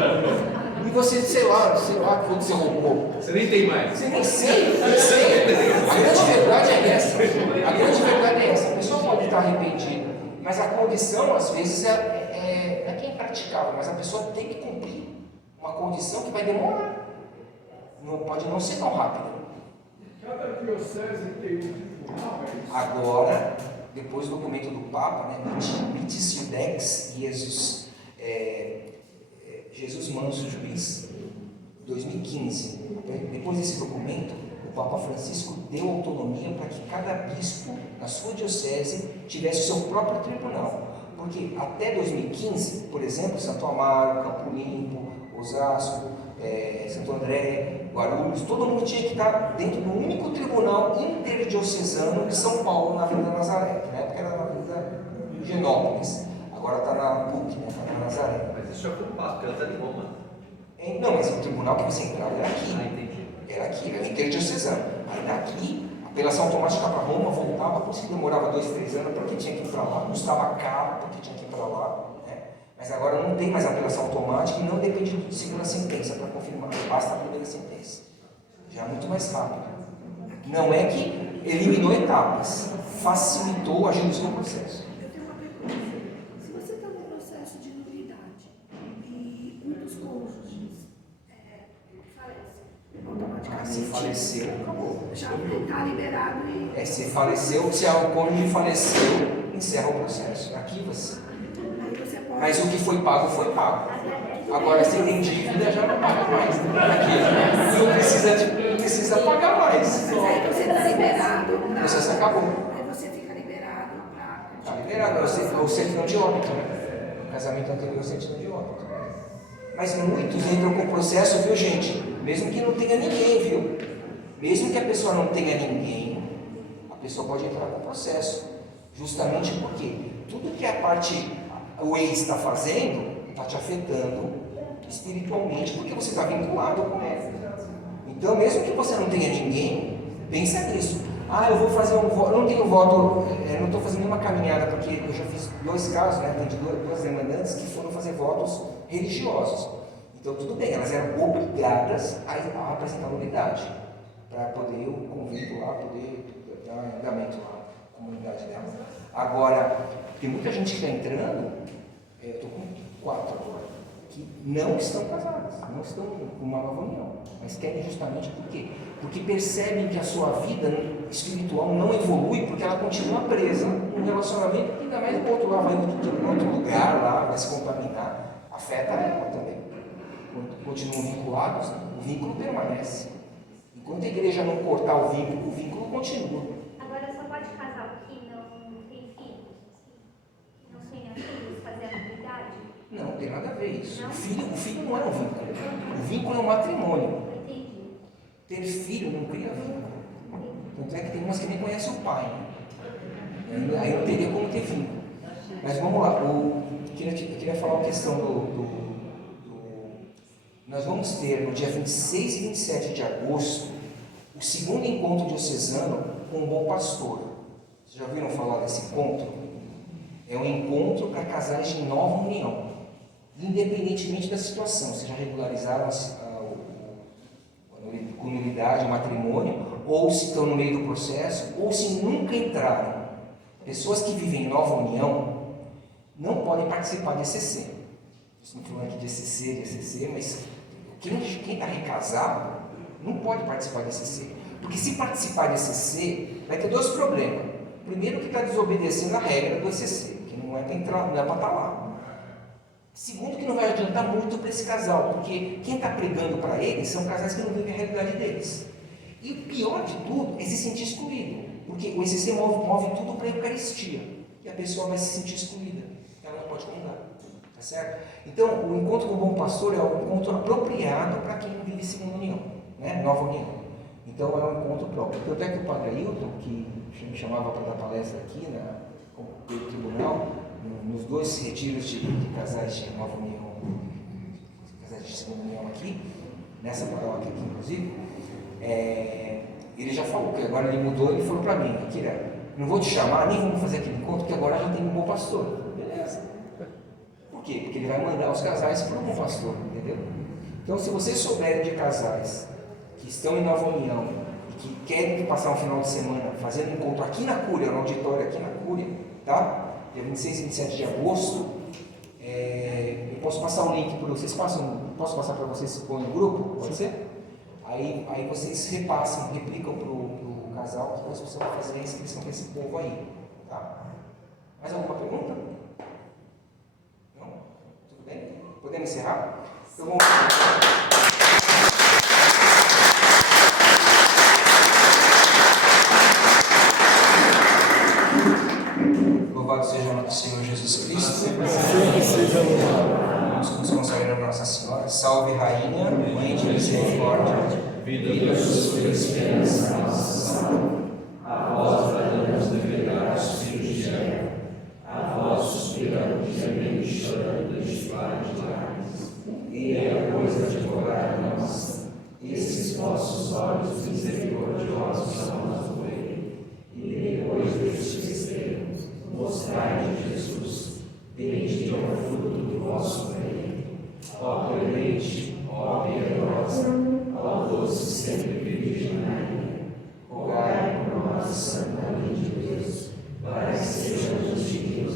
E você, sei lá, quando você roubou. Você nem tem mais. Você nem sei. A grande verdade é essa. A pessoa pode estar arrependida, mas a condição, às vezes, não é que é impraticável, mas a pessoa tem que cumprir uma condição que vai demorar. Não pode não ser tão rápido. Cada diocese tem um tribunal, é isso? Agora, depois do documento do Papa, né, Mitis Iudex Jesus Manso Juiz, 2015. Depois desse documento, o Papa Francisco deu autonomia para que cada bispo, na sua diocese, tivesse o seu próprio tribunal. Porque até 2015, por exemplo, Santo Amaro, Campo Limpo, Osasco, Santo André, Guarulhos, todo mundo tinha que estar dentro do único tribunal interdiocesano de São Paulo, na Avenida Nazaré, que na época era na Avenida Genópolis. Agora está na PUC, né? Está na Nazaré. Mas isso já foi um passo, porque ela está em Roma. Não, mas o tribunal que você entrava era aqui. Entendi. Era aqui, era interdiocesano. Aí daqui, a Apelação automática para Roma, voltava, por isso que demorava 2, 3 anos, porque tinha que ir para lá, custava caro, porque tinha que ir para lá. Né? Mas agora não tem mais apelação automática e não depende de segunda sentença para confirmar, basta a primeira sentença. Já é muito mais rápido. Não é que eliminou etapas, facilitou, agilizou o processo. Eu tenho uma pergunta. Se você está no processo de nulidade e um dos cônjuges falece, automaticamente. Se faleceu, acabou. Já está liberado e. Se faleceu, se o cônjuge faleceu, encerra o processo. Arquiva-se. Aí você pode. Mas o que foi pago, foi pago. Agora, se tem dívida, já não paga mais. Aqui, não precisa pagar mais. Mas aí você está liberado. O processo acabou. Aí você fica liberado para. Está liberado, é o certidão de óbito, né? O casamento anterior é o certidão de óbito. Mas muitos entram com o processo, viu, gente? Mesmo que não tenha ninguém, viu? Mesmo que a pessoa não tenha ninguém, a pessoa pode entrar com o processo. Justamente porque tudo que a parte, o ex está fazendo, está te afetando espiritualmente, porque você está vinculado com ele. Então, mesmo que você não tenha ninguém, pensa nisso. Eu vou fazer um voto, eu não tenho voto, eu não estou fazendo nenhuma caminhada, porque eu já fiz 2 casos, né? Atendi 2 demandantes que foram fazer votos religiosos. Então, tudo bem, elas eram obrigadas a apresentar nulidade, para poder o convívio lá, poder dar andamento lá, à comunidade dela. Agora, tem muita gente que está entrando, eu estou com 4 agora, que não estão casadas, não estão com uma nova união, mas querem justamente por quê? Porque percebem que a sua vida espiritual não evolui porque ela continua presa num relacionamento que ainda mais o outro lá vai em outro lugar, lá vai se contaminar, afeta ela também. Quando continuam vinculados, o vínculo permanece. Enquanto a igreja não cortar o vínculo continua. Agora só pode casar o que não tem filhos? Que não tenha filhos, fazer a nulidade? Não tem nada a ver isso. Não? O filho não é um vínculo. O vínculo é um matrimônio. Entendi. Ter filho não cria vínculo. Tanto é que tem umas que nem conhecem o pai. Né? Aí não teria como ter vínculo. Mas vamos lá. Eu queria falar uma questão Nós vamos ter no dia 26 e 27 de agosto o segundo encontro diocesano com o Bom Pastor. Vocês já ouviram falar desse encontro? É um encontro para casais de nova união, independentemente da situação, se já regularizaram a nulidade, o matrimônio, ou se estão no meio do processo, ou se nunca entraram. Pessoas que vivem em nova união não podem participar de ECC. Não estou falando aqui de ECC, mas quem está recasado não pode participar de ECC. Porque se participar de ECC, vai ter 2 problemas. Primeiro, que está desobedecendo a regra do ECC, que não é para entrar, não é para estar lá. Segundo, que não vai adiantar muito para esse casal, porque quem está pregando para eles são casais que não vivem a realidade deles. E o pior de tudo é se sentir excluído, porque o ECC move tudo para a Eucaristia, e a pessoa vai se sentir excluída, ela não pode comungar, tá certo? Então, o encontro com o Bom Pastor é um encontro apropriado para quem vive segunda união, né? Nova união. Então, é um encontro próprio. Tanto é que o Padre Ailton, que me chamava para dar palestra aqui no tribunal, nos 2 retiros de casais de nova união, casais de segunda união aqui, nessa paróquia aqui, inclusive, ele já falou que agora ele mudou, ele falou para mim, Akira, não vou te chamar, nem vamos fazer aquele encontro, porque agora já tem um Bom Pastor. Beleza. Por quê? Porque ele vai mandar os casais para um Bom Pastor, entendeu? Então, se vocês souberem de casais que estão em nova união e que querem passar um final de semana fazendo um encontro aqui na Cúria, no auditório aqui na Cúria, tá? Dia 26 e 27 de agosto, eu posso passar o link para vocês, posso passar para vocês se põe no grupo, pode ser? Aí vocês replicam para o casal, que depois você vai fazer a inscrição para esse povo aí, tá? Mais alguma pergunta? Não? Tudo bem? Podemos encerrar? Então vamos... Louvado seja o nosso Senhor Jesus Cristo. Vamos consagrar a Nossa Senhora. Salve, Rainha, Mãe de Misericórdia, vida, doçura e esperança nossa. A vós bradamos degradados filhos de Eva, a vós suspiramos, gemendo e chorando desde vários lágrimas. E é a coisa de advogada nossa, esses vossos olhos misericordiosos são nosso bem.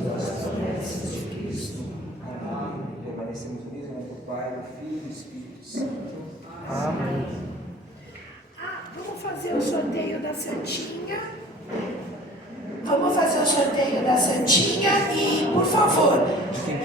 das promessas de Cristo. Amém. Permanecemos unidos no Pai, do Filho e do Espírito Santo. Amém. Vamos fazer o sorteio da Santinha. Vamos fazer o sorteio da Santinha e, por favor,